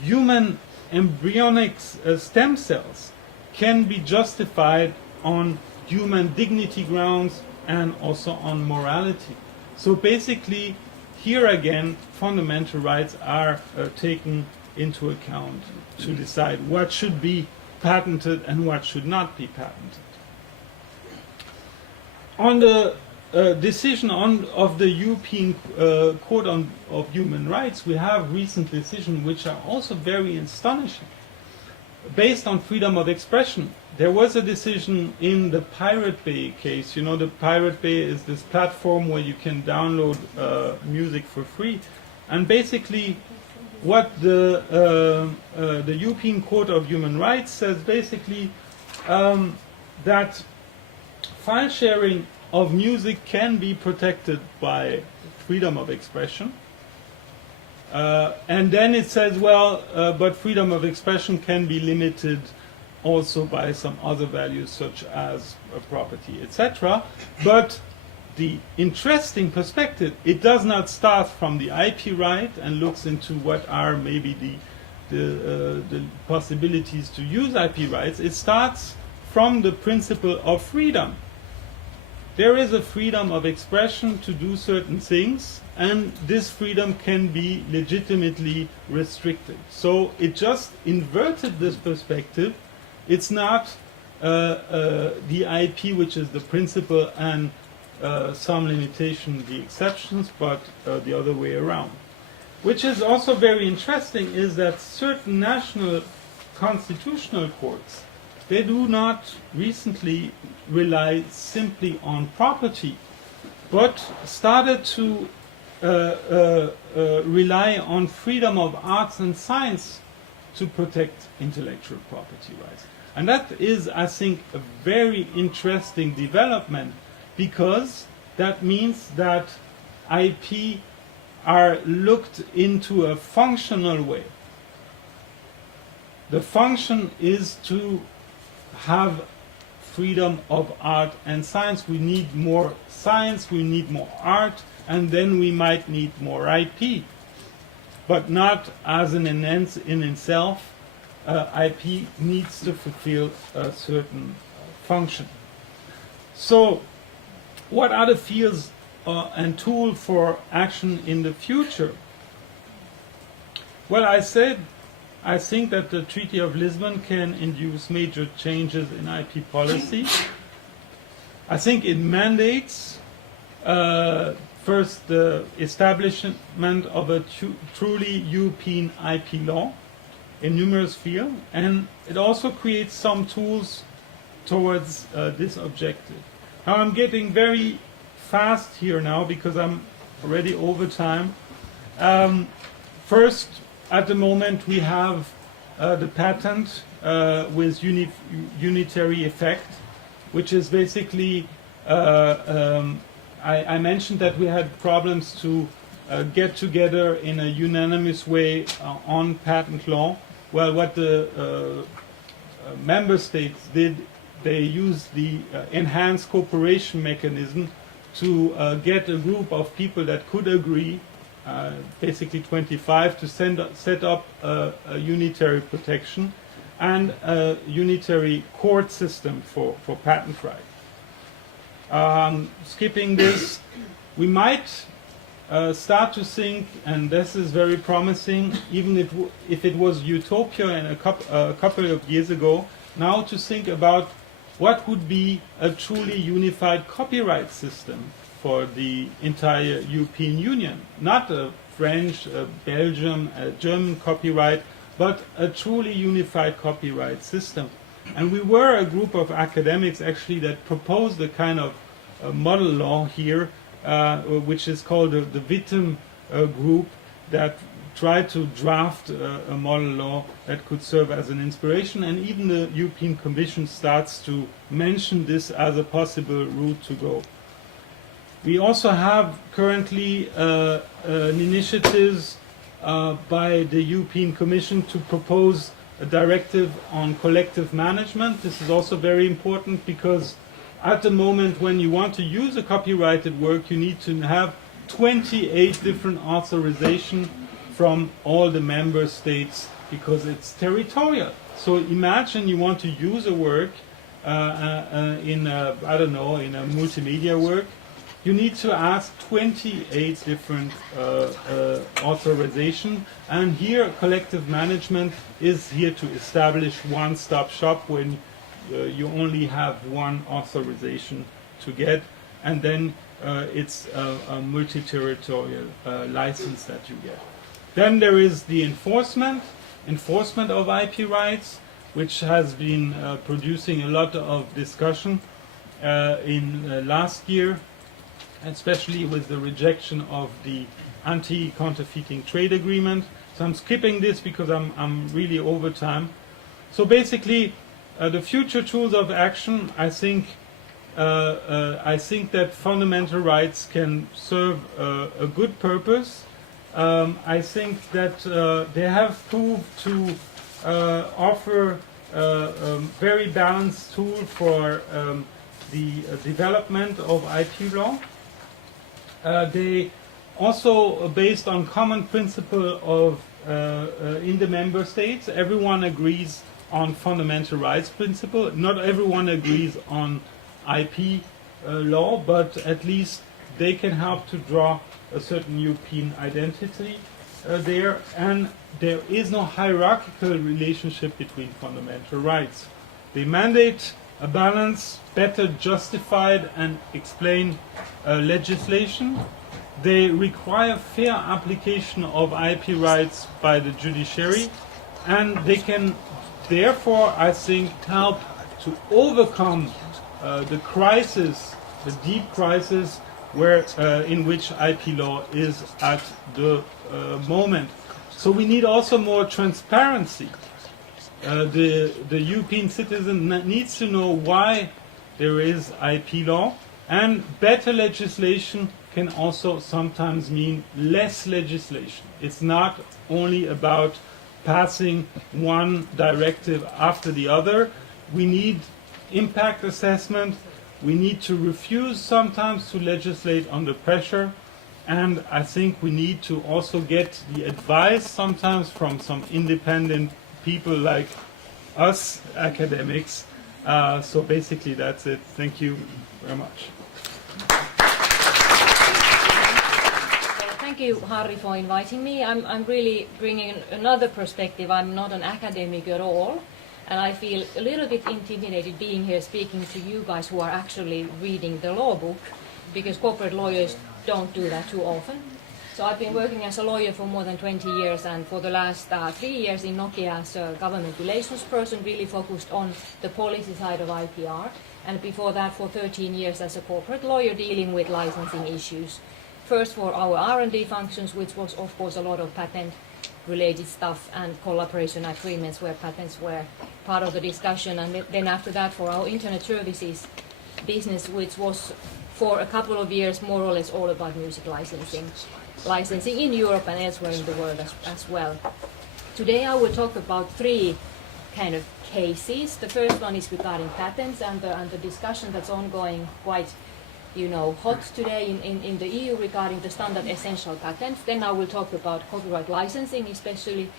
human embryonic stem cells can be justified on human dignity grounds and also on morality. So basically, here again, fundamental rights are taken into account to decide what should be patented and what should not be patented. On the decision of the European Court of Human Rights, we have recent decisions which are also very astonishing. Based on freedom of expression, there was a decision in the Pirate Bay case. You know, the Pirate Bay is this platform where you can download music for free. And basically, what the European Court of Human Rights says basically that file sharing of music can be protected by freedom of expression. And then it says, well, but freedom of expression can be limited also by some other values such as property, etc. But the interesting perspective, it does not start from the IP right and looks into what are maybe the possibilities to use IP rights. It starts from the principle of freedom. There is a freedom of expression to do certain things, and this freedom can be legitimately restricted. So it just inverted this perspective. It's not the IP which is the principle and some limitation the exceptions, but the other way around. Which is also very interesting is that certain national constitutional courts, they do not recently rely simply on property, but started to rely on freedom of arts and science to protect intellectual property rights. And that is, I think, a very interesting development, because that means that IP are looked into a functional way. The function is to have freedom of art and science. We need more science, we need more art, and then we might need more IP. But not as an end in itself. IP needs to fulfill a certain function. So, what are the fields and tools for action in the future? Well, I think that the Treaty of Lisbon can induce major changes in IP policy. I think it mandates first the establishment of a truly European IP law in numerous fields, and it also creates some tools towards this objective. Now I'm getting very fast here now because I'm already over time. First, at the moment we have the patent with unitary effect, which is basically, I mentioned that we had problems to get together in a unanimous way on patent law. Well, what the member states did, they used the enhanced cooperation mechanism to get a group of people that could agree, basically 25, to set up a unitary protection and a unitary court system for patent right. Skipping this, we might start to think, and this is very promising, even if it was utopia in a couple of years ago, now to think about what would be a truly unified copyright system for the entire European Union. Not a French, a Belgian, a German copyright, but a truly unified copyright system. And we were a group of academics actually that proposed a kind of model law here, which is called the Witten group that tried to draft a model law that could serve as an inspiration, and even the European Commission starts to mention this as a possible route to go. We also have currently initiatives by the European Commission to propose a directive on collective management. This is also very important because at the moment when you want to use a copyrighted work, you need to have 28 different authorizations from all the member states because it's territorial. So imagine you want to use a work in a, I don't know, in a multimedia work. You need to ask 28 different authorization, and here collective management is here to establish one-stop shop when you only have one authorization to get, and then it's a multi-territorial license that you get. Then there is the enforcement of IP rights, which has been producing a lot of discussion in last year, especially with the rejection of the Anti-Counterfeiting Trade Agreement. So I'm skipping this because I'm really over time. So basically, the future tools of action, I think that fundamental rights can serve a good purpose. I think that they have proved to offer a very balanced tool for the development of IP law. They also based on common principle of in the member states. Everyone agrees on fundamental rights principle. Not everyone agrees on IP law, but at least they can help to draw a certain European identity there. And there is no hierarchical relationship between fundamental rights. They mandate a balance, better justified and explained legislation. They require fair application of IP rights by the judiciary, and they can therefore, I think, help to overcome the crisis, the deep crisis where in which IP law is at the moment. So we need also more transparency. The European citizen needs to know why there is IP law, and better legislation can also sometimes mean less legislation. It's not only about passing one directive after the other. We need impact assessment. We need to refuse sometimes to legislate under pressure. And I think we need to also get the advice sometimes from some independent people like us academics. So basically that's it. Thank you very much. Thank you, Harri, for inviting me. I'm really bringing another perspective. I'm not an academic at all, and I feel a little bit intimidated being here speaking to you guys who are actually reading the law book, because corporate lawyers don't do that too often. So I've been working as a lawyer for more than 20 years, and for the last 3 years in Nokia as a government relations person, really focused on the policy side of IPR, and before that for 13 years as a corporate lawyer dealing with licensing issues. First for our R&D functions, which was of course a lot of patent-related stuff and collaboration agreements where patents were part of the discussion, and then after that for our internet services business, which was for a couple of years more or less all about music licensing in Europe and elsewhere in the world as well. Today I will talk about 3 kind of cases. The first one is regarding patents and the discussion that's ongoing quite hot today in the EU regarding the standard essential patents. Then I will talk about copyright licensing, especially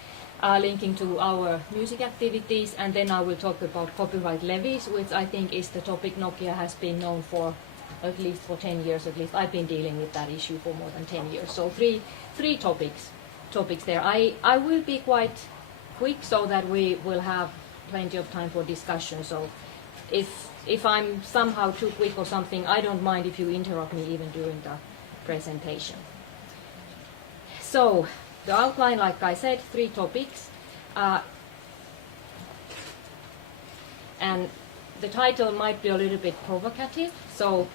linking to our music activities, and then I will talk about copyright levies, which I think is the topic Nokia has been known for at least for 10 years. At least I've been dealing with that issue for more than 10 years. So three topics there. I will be quite quick so that we will have plenty of time for discussion. So if I'm somehow too quick or something, I don't mind if you interrupt me even during the presentation. So the outline, like I said, 3 topics. And the title might be a little bit provocative. So,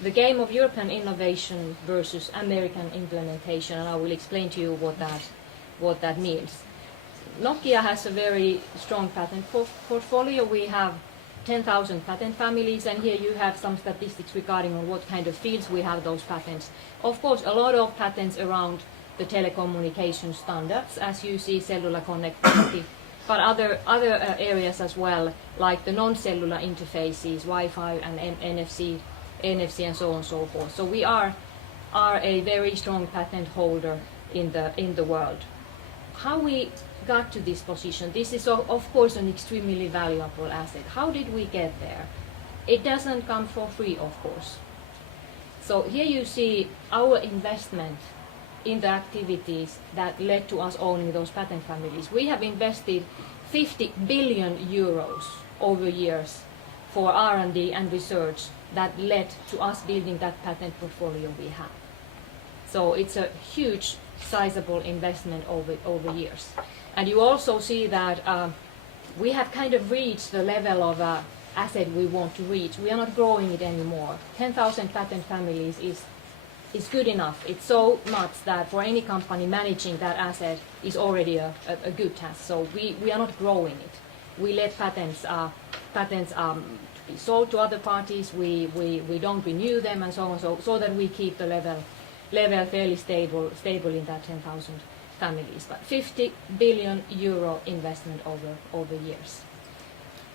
the game of European innovation versus American implementation, and I will explain to you what that means. Nokia has a very strong patent portfolio. We have 10,000 patent families, and here you have some statistics regarding on what kind of fields we have those patents. Of course, a lot of patents around the telecommunication standards, as you see, cellular connectivity, but other areas as well, like the non-cellular interfaces, Wi-Fi and NFC and so on and so forth. So we are a very strong patent holder in the world. How we got to this position, this is of course an extremely valuable asset. How did we get there? It doesn't come for free, of course. So here you see our investment in the activities that led to us owning those patent families. We have invested 50 billion euros over years for R&D and research that led to us building that patent portfolio we have. So it's a huge, sizable investment over years. And you also see that we have kind of reached the level of asset we want to reach. We are not growing it anymore. 10,000 patent families is good enough. It's so much that for any company managing that asset is already a good task. So we are not growing it. We let patents be sold to other parties. We don't renew them and so on, so that we keep the level fairly stable in that 10,000 families. But 50 billion euro investment over years.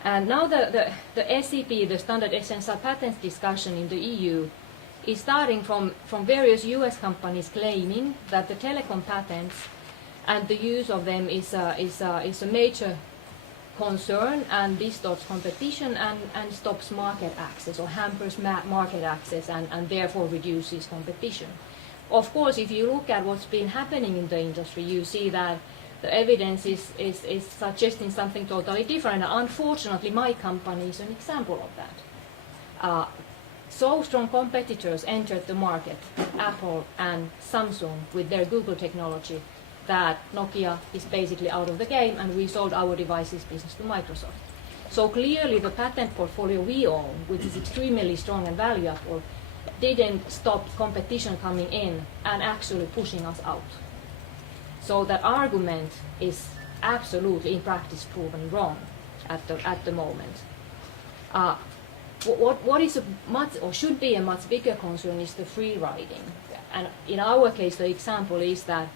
And now the SEP, the Standard Essential Patents discussion in the EU, is starting from various US companies claiming that the telecom patents and the use of them is a major concern and distorts competition and stops market access or hampers market access and therefore reduces competition. Of course, if you look at what's been happening in the industry, you see that the evidence is suggesting something totally different. Unfortunately, my company is an example of that. So strong competitors entered the market, Apple and Samsung with their Google technology, that Nokia is basically out of the game, and we sold our devices business to Microsoft. So clearly the patent portfolio we own, which is extremely strong and valuable, didn't stop competition coming in and actually pushing us out. So that argument is absolutely in practice proven wrong at the moment. What is a much, or should be a much bigger concern, is the free riding. And in our case, the example is that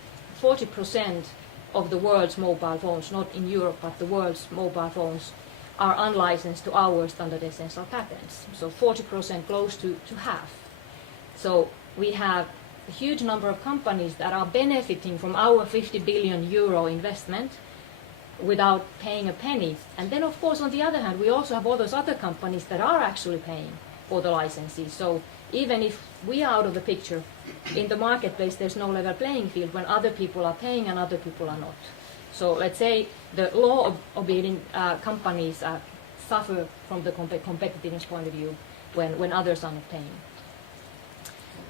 40% of the world's mobile phones, not in Europe, but the world's mobile phones, are unlicensed to our standard essential patents. So 40%, close to half. So we have a huge number of companies that are benefiting from our 50 billion euro investment without paying a penny. And then, of course, on the other hand, we also have all those other companies that are actually paying for the licenses. So even if we are out of the picture, in the marketplace there's no level playing field when other people are paying and other people are not. So let's say the law-abiding companies suffer from the competitiveness point of view when others are not paying.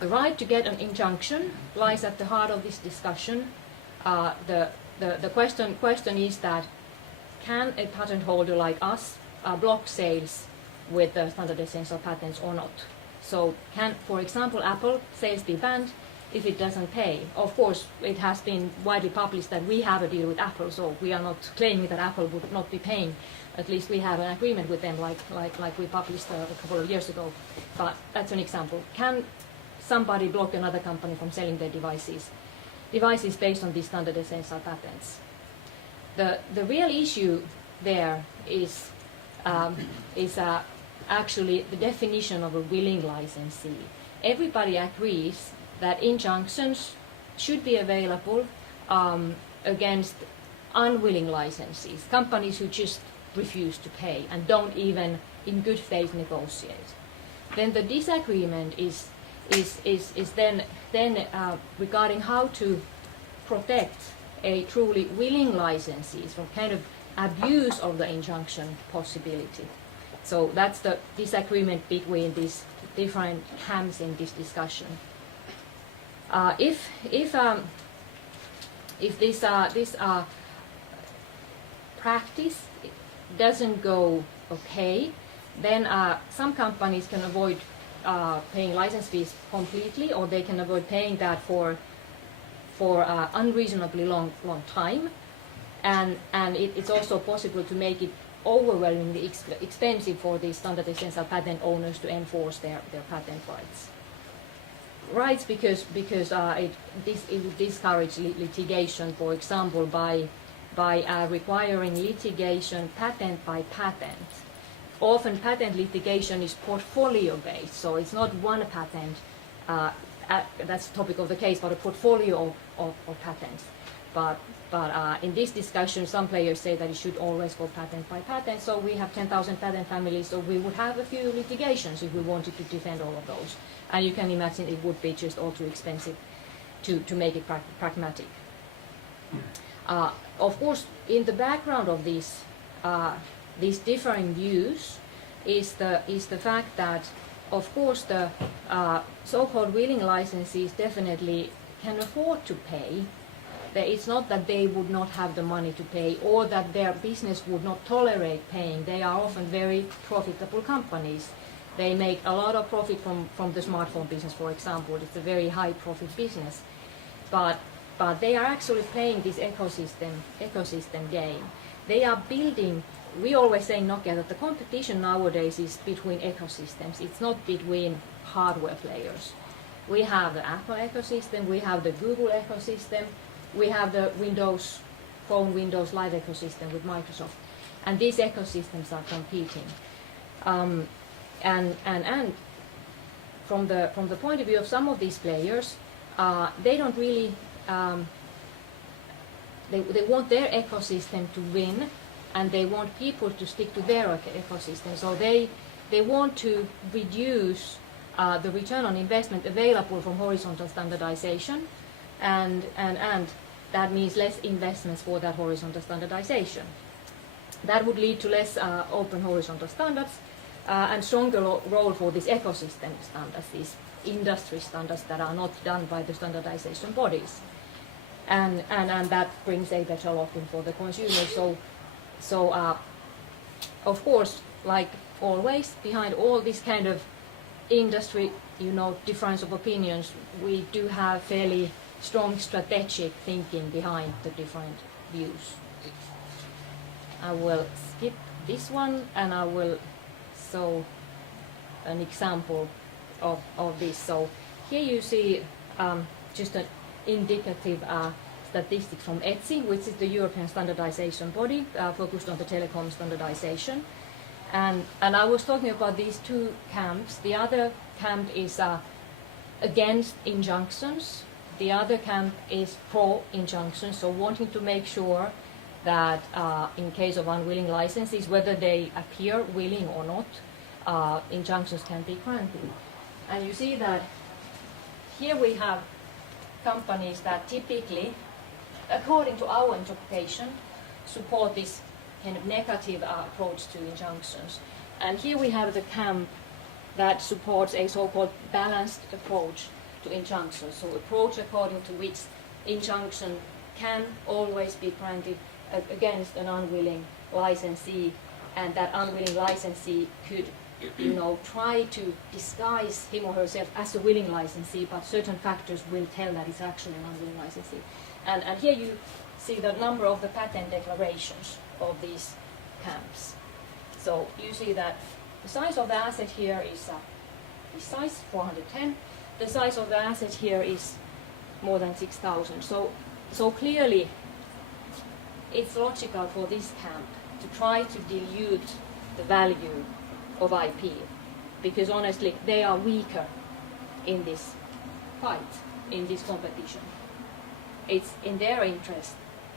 The right to get an injunction lies at the heart of this discussion. The question is that, can a patent holder like us block sales with the standard essential patents or not? So can, for example, Apple sales be banned if it doesn't pay? Of course, it has been widely published that we have a deal with Apple, so we are not claiming that Apple would not be paying. At least we have an agreement with them, like we published a couple of years ago. But that's an example. Can somebody block another company from selling their devices based on these standard essential patents? The real issue there is actually the definition of a willing licensee. Everybody agrees that injunctions should be available against unwilling licensees, companies who just refuse to pay and don't even in good faith negotiate. Then the disagreement is then regarding how to protect a truly willing licensee from kind of abuse of the injunction possibility. So that's the disagreement between these different camps in this discussion. If this practice doesn't go okay, then some companies can avoid paying license fees completely, or they can avoid paying that for unreasonably long time, and it's also possible to make it overwhelmingly expensive for the standard essential patent owners to enforce their patent rights, because it would discourage litigation, for example, by requiring litigation patent by patent. Often patent litigation is portfolio based, so it's not one patent, that's the topic of the case, but a portfolio of patents. But in this discussion, some players say that it should always go patent by patent, so we have 10,000 patent families, so we would have a few litigations if we wanted to defend all of those. And you can imagine it would be just all too expensive to make it pragmatic. Of course, in the background of these differing views is the fact that, of course, the so-called willing licensees definitely can afford to pay. It's not that they would not have the money to pay, or that their business would not tolerate paying. They are often very profitable companies. They make a lot of profit from the smartphone business, for example. It's a very high profit business. But they are actually playing this ecosystem game. They are building. We always say in Nokia that the competition nowadays is between ecosystems. It's not between hardware players. We have the Apple ecosystem, we have the Google ecosystem, we have the Windows Live ecosystem with Microsoft, and these ecosystems are competing. And from the point of view of some of these players, they don't really. They want their ecosystem to win, and they want people to stick to their ecosystem. So they want to reduce the return on investment available from horizontal standardization, and that means less investments for that horizontal standardization. That would lead to less open horizontal standards and stronger role for these ecosystem standards, these industry standards that are not done by the standardization bodies. And that brings a better lock-in for the consumer. So of course, like always, behind all this kind of industry, difference of opinions, we do have fairly strong strategic thinking behind the different views. I will skip this one, and I will show an example of this. So here you see just an indicative statistics from ETSI, which is the European standardization body focused on the telecom standardization. And I was talking about these two camps. The other camp is against injunctions. The other camp is pro-injunctions, so wanting to make sure that in case of unwilling licenses, whether they appear willing or not, injunctions can be granted. And you see that here we have companies that typically, according to our interpretation, support this kind of negative approach to injunctions. And here we have the camp that supports a so-called balanced approach to injunctions. So approach according to which injunction can always be granted against an unwilling licensee, and that unwilling licensee could try to disguise him or herself as a willing licensee, but certain factors will tell that it's actually an unwilling licensee. And here you see the number of the patent declarations of these camps. So you see that the size of the asset here is this size, 410. The size of the asset here is more than 6,000. So clearly it's logical for this camp to try to dilute the value of IP, because honestly they are weaker in this fight, in this competition. It's in their interest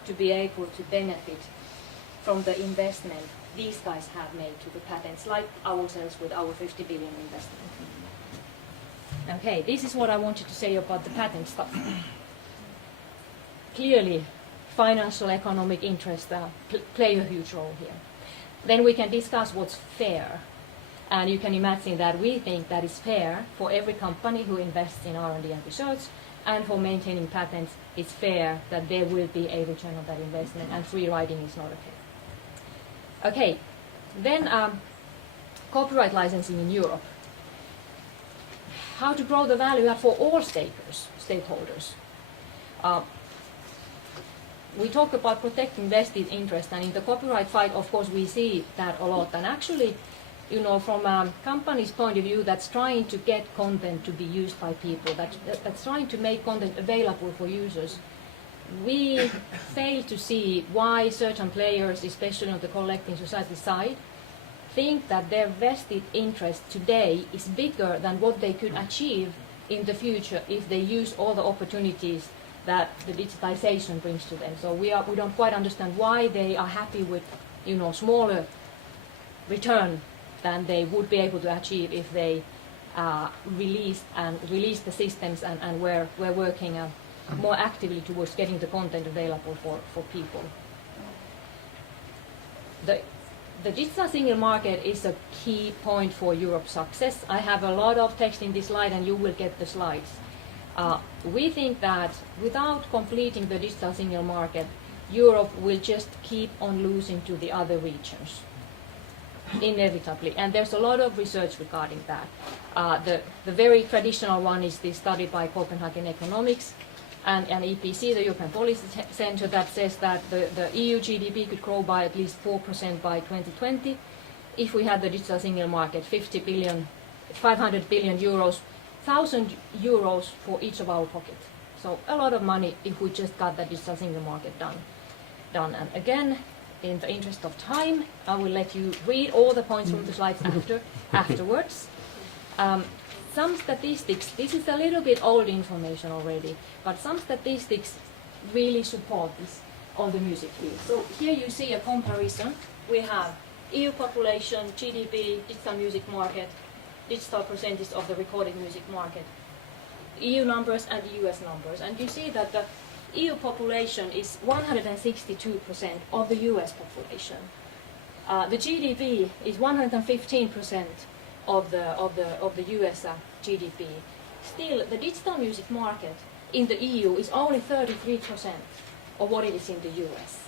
to be able to benefit from the investment these guys have made to the patents, like ourselves with our 50 billion investment. Okay, this is what I wanted to say about the patent stuff. Clearly, financial economic interests play a huge role here. Then we can discuss what's fair. And you can imagine that we think that it's fair for every company who invests in R&D and research, and for maintaining patents, it's fair that there will be a return on that investment, and free riding is not okay. Okay, then copyright licensing in Europe. How to grow the value add for all stakeholders. We talk about protecting vested interest, and in the copyright fight, of course, we see that a lot. And actually, from a company's point of view that's trying to get content to be used by people, that's trying to make content available for users, we fail to see why certain players, especially on the collecting society side, think that their vested interest today is bigger than what they could achieve in the future if they use all the opportunities that the digitization brings to them. So we don't quite understand why they are happy with smaller return than they would be able to achieve if they release the systems and were working more actively towards getting the content available for people. The digital single market is a key point for Europe's success. I have a lot of text in this slide, and you will get the slides. We think that without completing the digital single market, Europe will just keep on losing to the other regions, inevitably. And there's a lot of research regarding that. The very traditional one is the study by Copenhagen Economics and EPC, the European Policy Center, that says that the EU GDP could grow by at least 4% by 2020 if we had the digital single market, 500 billion euros, 1,000 euros for each of our pocket. So a lot of money if we just got the digital single market done. And again, in the interest of time, I will let you read all the points from the slides afterwards. Some statistics, this is a little bit old information already, but some statistics really support this on the music field. So here you see a comparison. We have EU population, GDP, digital music market, digital percentage of the recorded music market, EU numbers and the US numbers. And you see that the EU population is 162% of the US population. The GDP is 115% of the US GDP. Still, the digital music market in the EU is only 33% of what it is in the US.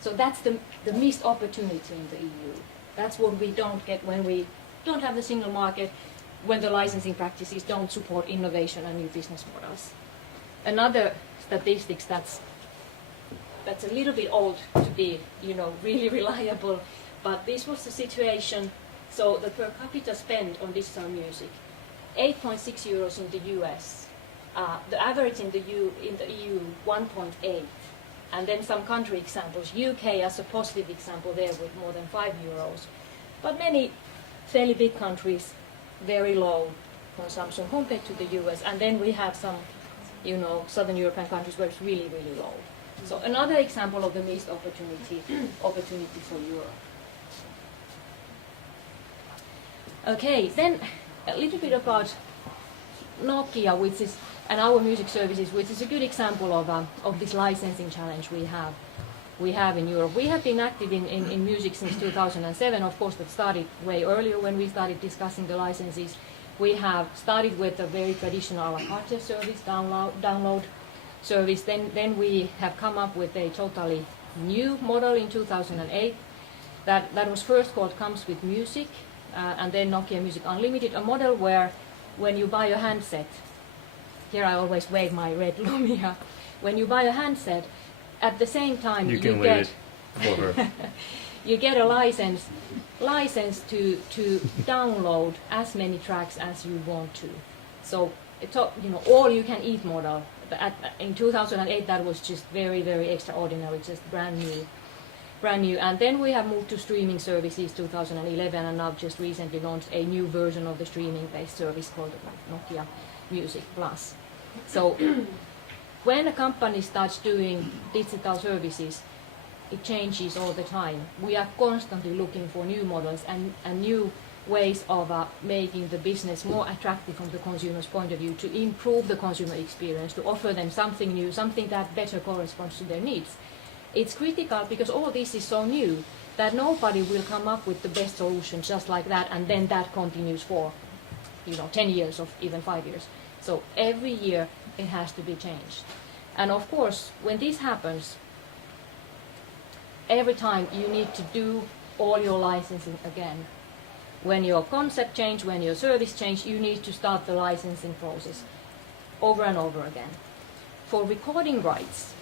So that's the missed opportunity in the EU. That's what we don't get when we don't have the single market, when the licensing practices don't support innovation and new business models. Another statistics that's a little bit old to be really reliable, but this was the situation. So the per capita spend on digital music, 8.6 euros in the US. The average in the EU, 1.8. And then some country examples. UK as a positive example there with more than 5 euros. But many fairly big countries, very low consumption compared to the US. And then we have some, Southern European countries where it's really, really low. So another example of the missed opportunity for Europe. Okay, then a little bit about Nokia, and our music services, which is a good example of this licensing challenge we have in Europe. We have been active in music since 2007. Of course, that started way earlier when we started discussing the licenses. We have started with a very traditional a la carte service, download service. Then we have come up with a totally new model in 2008. That was first called Comes with Music. And then Nokia Music Unlimited, a model where when you buy a handset, here I always wave my red Lumia, when you buy a handset, at the same time you get for her. you get a license to download as many tracks as you want to. So all you can eat model. In 2008 that was just very, very extraordinary, just brand new. And then we have moved to streaming services 2011, and now just recently launched a new version of the streaming-based service called Nokia Music Plus. So when a company starts doing digital services, it changes all the time. We are constantly looking for new models and new ways of making the business more attractive from the consumer's point of view, to improve the consumer experience, to offer them something new, something that better corresponds to their needs. It's critical because all this is so new that nobody will come up with the best solution just like that, and then that continues for 10 years or even 5 years. So every year it has to be changed. And of course, when this happens, every time you need to do all your licensing again. When your concept change, when your service change, you need to start the licensing process over and over again. For recording rights,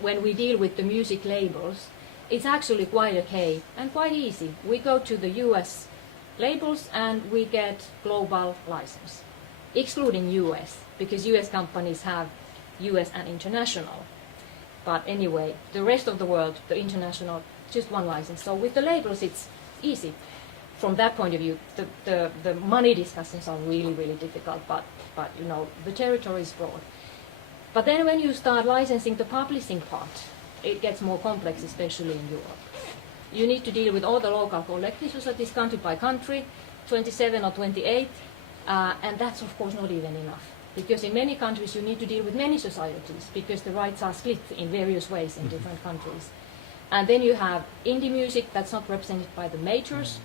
when we deal with the music labels, it's actually quite okay and quite easy. We go to the US labels and we get global license, excluding US, because US companies have US and international. But anyway, the rest of the world, the just one license. So with the labels, it's easy. From that point of view, the money discussions are really, really difficult, but you know, the territory is broad. But then when you start licensing the publishing part, it gets more complex, especially in Europe. You need to deal with all the local collective societies, country by country, 27 or 28, and that's of course not even enough. Because in many countries you need to deal with many societies, because the rights are split in various ways in different countries. And then you have indie music that's not represented by the majors,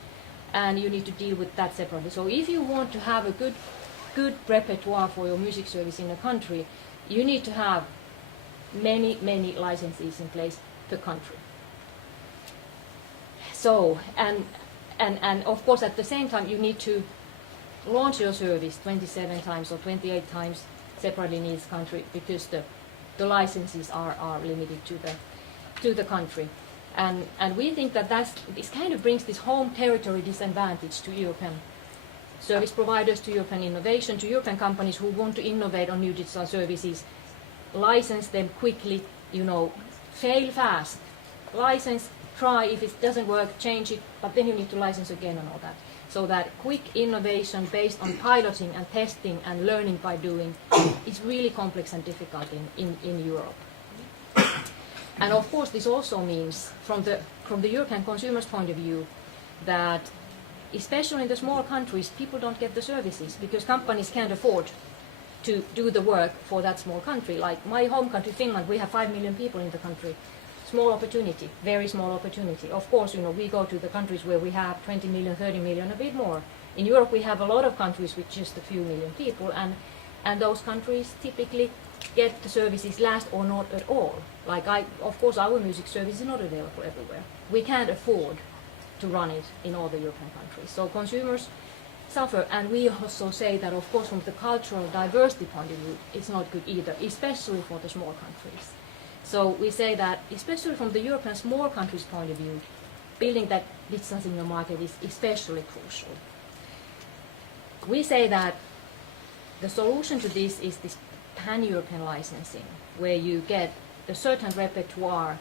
and you need to deal with that separately. So if you want to have a good repertoire for your music service in a country, you need to have many licenses in place per country. So, and of course at the same time you need to launch your service 27 times or 28 times separately in each country, because the licenses are limited to the country. And we think that this kind of brings this home territory disadvantage to European service providers, to European innovation, to European companies who want to innovate on new digital services, license them quickly, you know, fail fast, license, try, if it doesn't work, change it, but then you need to license again and all that. So that quick innovation based on piloting and testing and learning by doing is really complex and difficult in Europe. And of course this also means, from the European consumer's point of view, that especially in the small countries, people don't get the services because companies can't afford to do the work for that small country. Like my home country, Finland, we have 5 million people in the country. Small opportunity, very small opportunity. Of course, you know, we go to the countries where we have 20 million, 30 million, a bit more. In Europe, we have a lot of countries with just a few million people, and those countries typically get the services last or not at all. Like of course, our music service is not available everywhere. We can't afford to run it in all the European countries. So consumers suffer, and we also say that, of course, from the cultural diversity point of view, it's not good either, especially for the small countries. So we say that, especially from the European small countries' point of view, building that digital single market is especially crucial. We say that the solution to this is this pan-European licensing, where you get a certain repertoire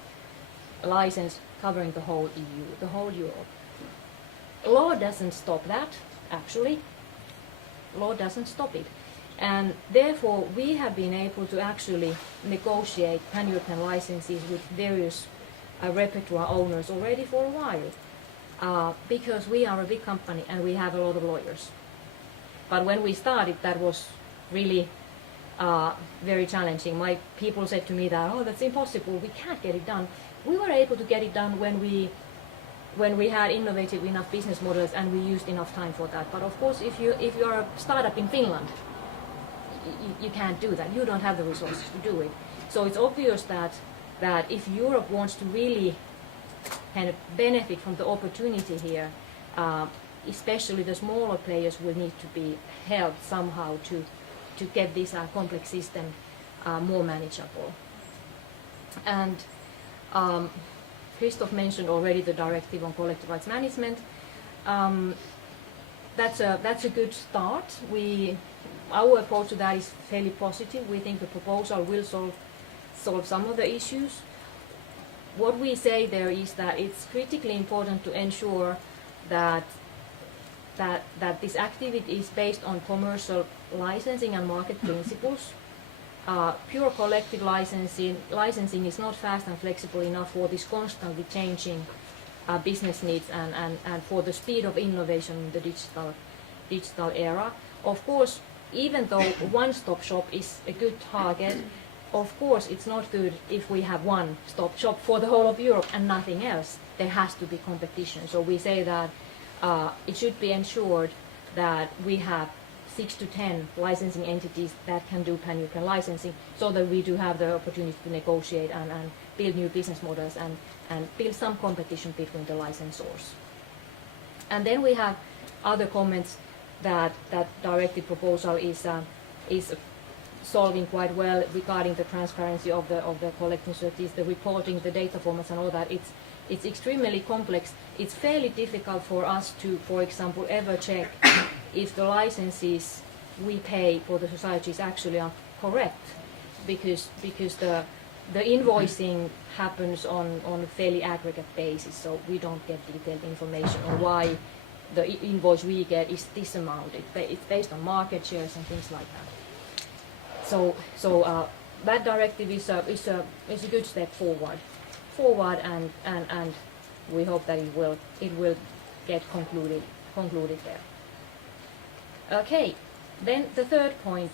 license covering the whole EU, the whole Europe. Law doesn't stop that, actually. Law doesn't stop it. And therefore, we have been able to actually negotiate pan-European licenses with various repertoire owners already for a while, because we are a big company and we have a lot of lawyers. But when we started, that was really very challenging. My people said to me that, oh, that's impossible, we can't get it done. We were able to get it done when we had innovative enough business models and we used enough time for that. But of course, if you're a startup in Finland, you can't do that. You don't have the resources to do it. So it's obvious that if Europe wants to really kind of benefit from the opportunity here, especially the smaller players will need to be helped somehow to get this complex system more manageable. And Christophe mentioned already the directive on collective rights management. That's a good start. Our approach to that is fairly positive. We think the proposal will solve some of the issues. What we say there is that it's critically important to ensure that this activity is based on commercial licensing and market principles. Pure collective licensing is not fast and flexible enough for this constantly changing business needs and for the speed of innovation in the digital era. Of course, even though one-stop shop is a good target, of course it's not good if we have one-stop shop for the whole of Europe and nothing else. There has to be competition. So we say that it should be ensured that we have 6 to 10 licensing entities that can do pan-European licensing, so that we do have the opportunity to negotiate and build new business models and build some competition between the licensors. And then we have other comments that directive proposal is solving quite well regarding the transparency of the collecting societies, the reporting, the data formats and all that. It's extremely complex. It's fairly difficult for us to, for example, ever check if the licenses we pay for the societies actually are correct, because the invoicing happens on a fairly aggregate basis, so we don't get detailed information on why the invoice we get is this amount. It's based on market shares and things like that. So that directive is a good step forward, and we hope that it will get concluded there. Okay, then the third point,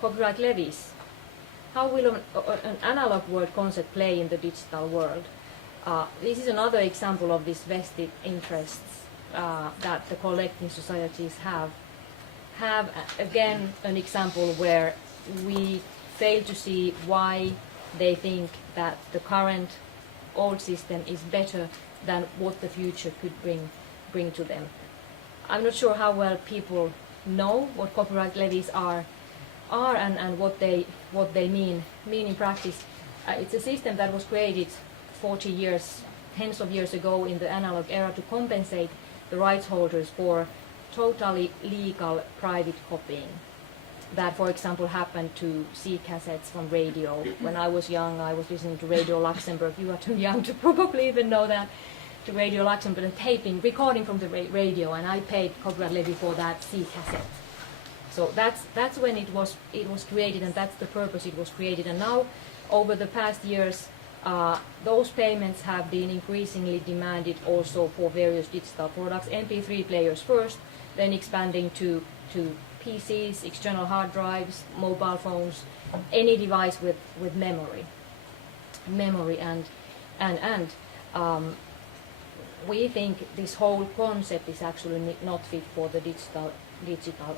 copyright levies. How will an analog world concept play in the digital world? This is another example of these vested interests that the collecting societies have. Again, an example where we fail to see why they think that the current old system is better than what the future could bring to them. I'm not sure how well people know what copyright levies are and what they mean in practice. It's a system that was created 40 years, tens of years ago in the analog era to compensate the rights holders for totally legal private copying. That, for example, happened to C cassettes from radio. When I was young, I was listening to Radio Luxembourg. You are too young to probably even know that. To Radio Luxembourg and recording from the radio, and I paid copyright levy for that C cassette. So that's when it was created, and that's the purpose it was created. And now, over the past years, those payments have been increasingly demanded also for various digital products. MP3 players first, then expanding to PCs, external hard drives, mobile phones, any device with memory, and we think this whole concept is actually not fit for the digital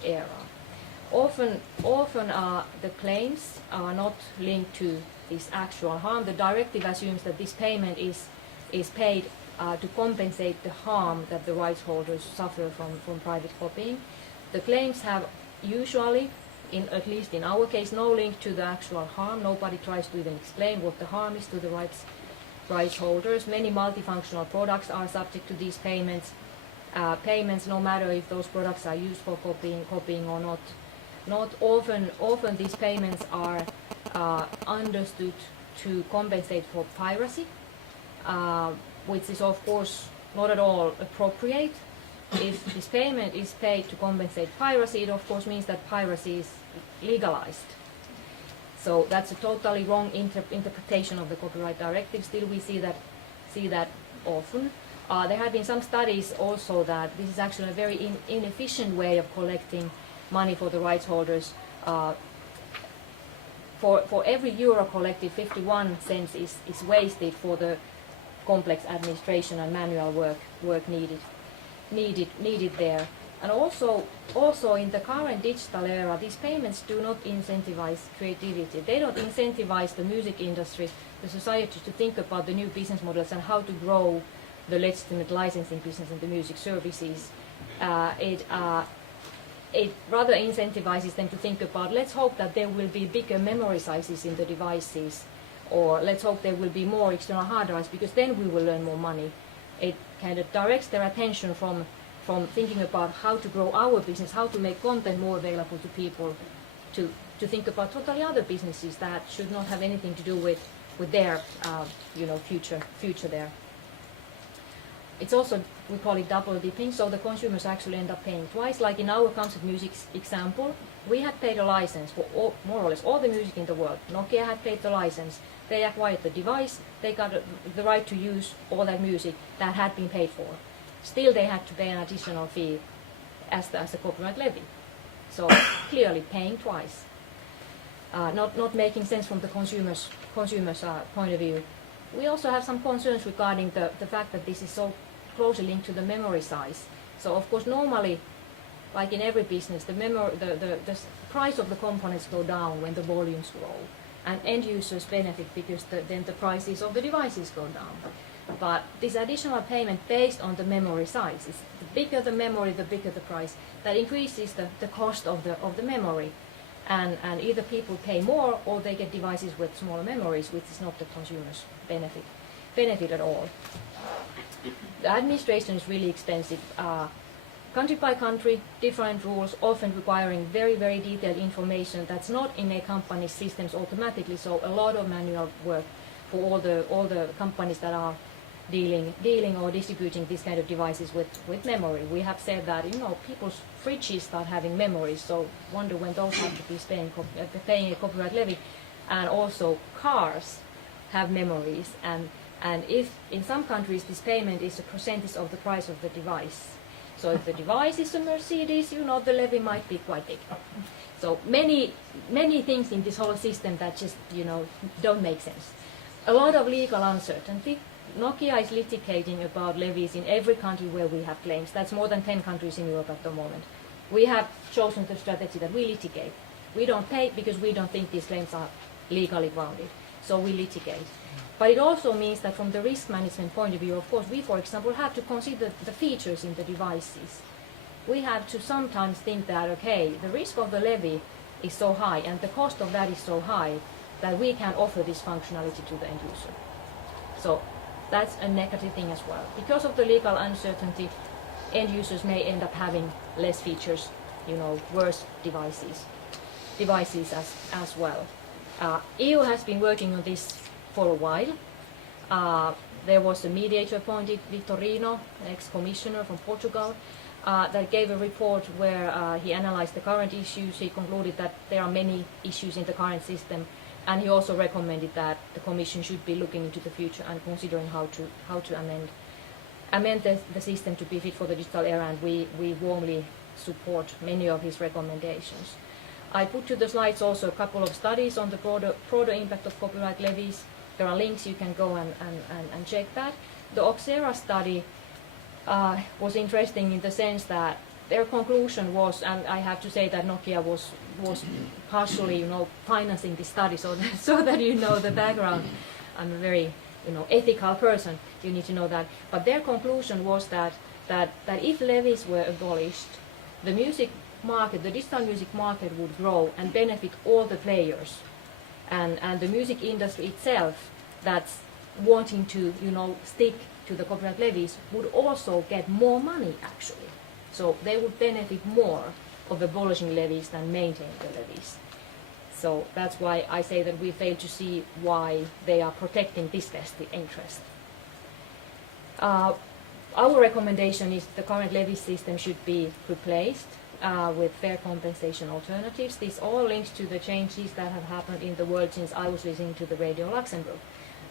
era. Often the claims are not linked to this actual harm. The directive assumes that this payment is paid to compensate the harm that the rights holders suffer from private copying. The claims have usually, at least in our case, no link to the actual harm. Nobody tries to even explain what the harm is to the rights holders. Many multifunctional products are subject to these payments. Payments, no matter if those products are used for copying or not. Not often these payments are understood to compensate for piracy, which is of course not at all appropriate. If this payment is paid to compensate piracy, it of course means that piracy is legalized. So that's a totally wrong interpretation of the copyright directive. Still, we see that often. There have been some studies also that this is actually a very inefficient way of collecting money for the rights holders. For every euro collected, 51 cents is wasted for the complex administration and manual work needed there. And also in the current digital era, these payments do not incentivize creativity. They don't incentivize the music industry, the society to think about the new business models and how to grow the legitimate licensing business and the music services. It rather incentivizes them to think about, let's hope that there will be bigger memory sizes in the devices, or let's hope there will be more external hard drives, because then we will earn more money. It kind of directs their attention from thinking about how to grow our business, how to make content more available to people, to think about totally other businesses that should not have anything to do with their future there. It's also, we call it double dipping, so the consumers actually end up paying twice. Like in our concert music example, we had paid a license for more or less all the music in the world. Nokia had paid the license. They acquired the device. They got the right to use all that music that had been paid for. Still, they had to pay an additional fee as a copyright levy. So clearly paying twice. Not making sense from the consumer's point of view. We also have some concerns regarding the fact that this is so closely linked to the memory size. So of course normally, like in every business, the price of the components go down when the volumes grow, and end users benefit because then the prices of the devices go down. But this additional payment based on the memory size is the bigger the memory, the bigger the price. That increases the cost of the memory, and either people pay more or they get devices with smaller memories, which is not the consumer's benefit at all. The administration is really expensive. Country by country, different rules, often requiring very, very detailed information that's not in a company's systems automatically. So a lot of manual work for all the companies that are dealing or distributing these kind of devices with memory. We have said that people's fridges start having memories, so wonder when those have to be paying a copyright levy. And also cars have memories, and if in some countries this payment is a percentage of the price of the device. So if the device is a Mercedes, the levy might be quite big. So many things in this whole system that just don't make sense. A lot of legal uncertainty. Nokia is litigating about levies in every country where we have claims. That's more than 10 countries in Europe at the moment. We have chosen the strategy that we litigate. We don't pay because we don't think these claims are legally grounded. So we litigate. But it also means that from the risk management point of view, of course, we, for example, have to consider the features in the devices. We have to sometimes think that, okay, the risk of the levy is so high and the cost of that is so high that we can offer this functionality to the end user. So that's a negative thing as well. Because of the legal uncertainty, end users may end up having less features, worse devices as well. EU has been working on this for a while. There was a mediator appointed, Vitorino, ex-commissioner from Portugal, that gave a report where he analyzed the current issues. He concluded that there are many issues in the current system, and he also recommended that the Commission should be looking into the future and considering how to amend the system to be fit for the digital era, and we warmly support many of his recommendations. I put to the slides also a couple of studies on the broader impact of copyright levies. There are links, you can go and check that. The Oxera study was interesting in the sense that their conclusion was, and I have to say that Nokia was partially, financing the study, so that you know the background. I'm a very, ethical person. You need to know that. But their conclusion was that if levies were abolished, the music market, the digital music market, would grow and benefit all the players, and the music industry itself, that's wanting to, stick to the copyright levies, would also get more money actually. So they would benefit more of abolishing levies than maintaining the levies. So that's why I say that we fail to see why they are protecting this vested interest. Our recommendation is the current levy system should be replaced with fair compensation alternatives. This all links to the changes that have happened in the world since I was listening to the Radio Luxembourg.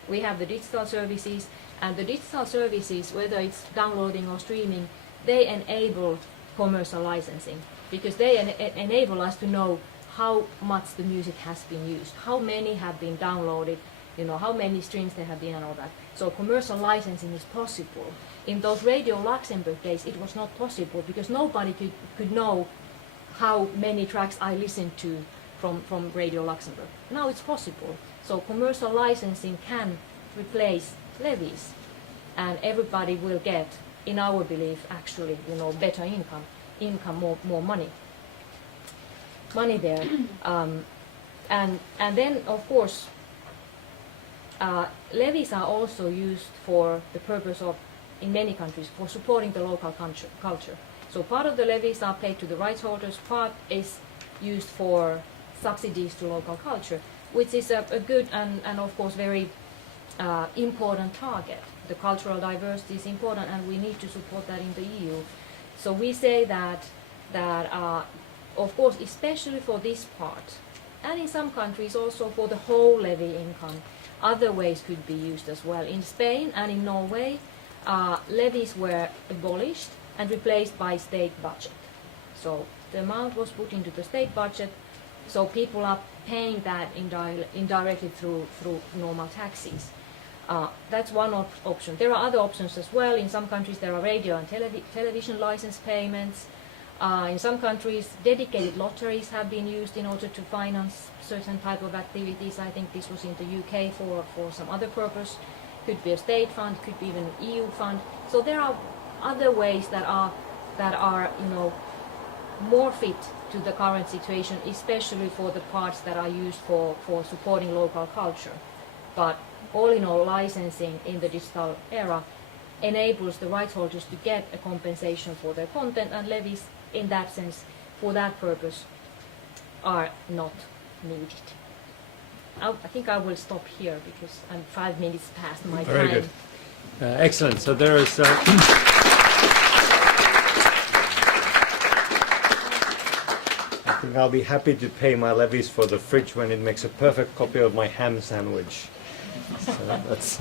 We have the digital services, and the digital services, whether it's downloading or streaming, they enable commercial licensing, because they enable us to know how much the music has been used, how many have been downloaded, how many streams there have been and all that. So commercial licensing is possible. In those Radio Luxembourg days, it was not possible because nobody could know how many tracks I listened to from Radio Luxembourg. Now it's possible. So commercial licensing can replace levies, and everybody will get, in our belief, actually, better income, more money there. And then, of course, levies are also used for the purpose of, in many countries, for supporting the local culture. So part of the levies are paid to the rights holders, part is used for subsidies to local culture, which is a good and of course very important target. The cultural diversity is important, and we need to support that in the EU. So we say that of course, especially for this part, and in some countries also for the whole levy income, other ways could be used as well. In Spain and in Norway, levies were abolished and replaced by state budget. So the amount was put into the state budget, so people are paying that indirectly through normal taxes. That's one option. There are other options as well. In some countries there are radio and television license payments. In some countries dedicated lotteries have been used in order to finance certain type of activities. I think this was in the UK for some other purpose. could be a state fund, could be even an EU fund. So there are other ways that are more fit to the current situation, especially for the parts that are used for supporting local culture. But all in all, licensing in the digital era enables the rights holders to get a compensation for their content, and levies in that sense, for that purpose, are not needed. I think I will stop here because I'm 5 minutes past my time. Very good. Excellent. So there is... I think I'll be happy to pay my levies for the fridge when it makes a perfect copy of my ham sandwich. So that's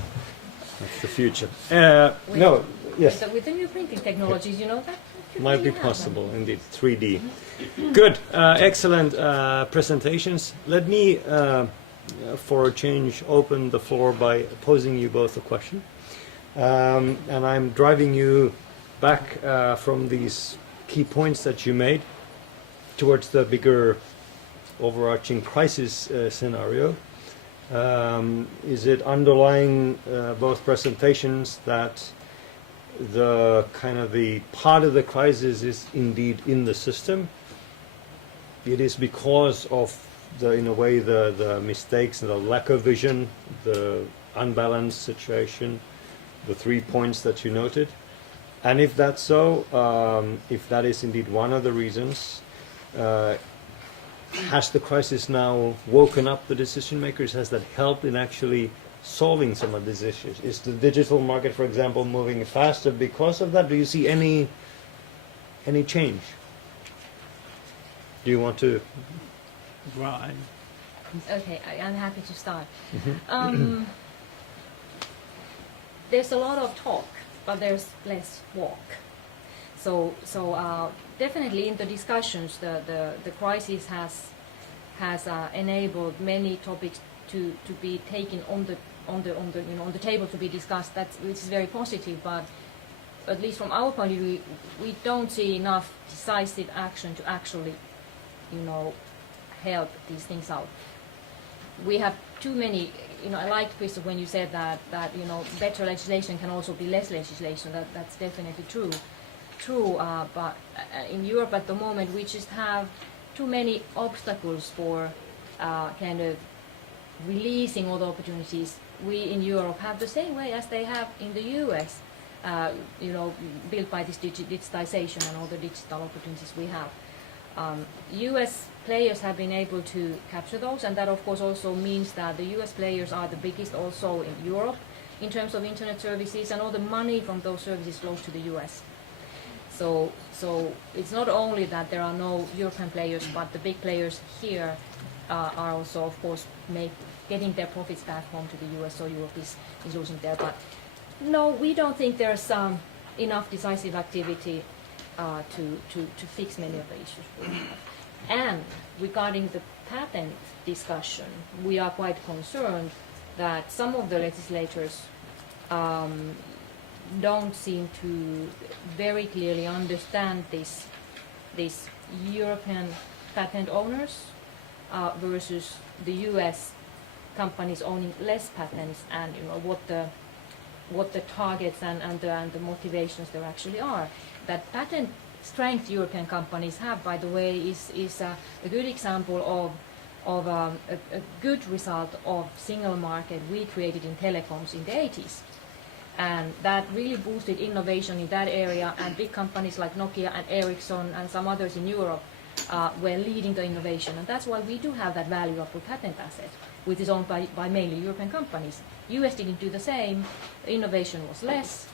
the future. No, yes. With the new printing technologies, you know that could Might be really possible, indeed. 3D. Good. Excellent presentations. Let me, for a change, open the floor by posing you both a question. And I'm driving you back from these key points that you made towards the bigger overarching crisis scenario. Is it underlying both presentations that the part of the crisis is indeed in the system? It is because of the mistakes and the lack of vision, the unbalanced situation, the 3 points that you noted. And if that's so, if that is indeed one of the reasons, has the crisis now woken up the decision makers? Has that helped in actually solving some of these issues? Is the digital market, for example, moving faster because of that? Do you see any change? Do you want to? Right. Okay, I'm happy to start. Mm-hmm. There's a lot of talk, but there's less walk. So definitely in the discussions, the crisis has enabled many topics to be taken on the table to be discussed. Which is very positive, but at least from our point of view, we don't see enough decisive action to actually, help these things out. We have too many. I liked, Christophe, when you said that better legislation can also be less legislation. That's definitely true. But in Europe at the moment, we just have too many obstacles for kind of releasing all the opportunities. We in Europe have the same way as they have in the US, built by this digitization and all the digital opportunities we have. US players have been able to capture those, and that of course also means that the US players are the biggest also in Europe in terms of internet services, and all the money from those services flows to the US. So it's not only that there are no European players, but the big players here are also, of course, getting their profits back home to the US, so Europe is losing there. But no, we don't think there's enough decisive activity to fix many of the issues we have. And regarding the patent discussion, we are quite concerned that some of the legislators don't seem to very clearly understand this European patent owners versus the US companies owning less patents, and what the targets and the motivations there actually are. That patent strength European companies have, by the way, is a good example of a good result of single market we created in telecoms in the 80s. And that really boosted innovation in that area, and big companies like Nokia and Ericsson and some others in Europe were leading the innovation. And that's why we do have that value of the patent asset, which is owned by mainly European companies. US didn't do the same, innovation was less,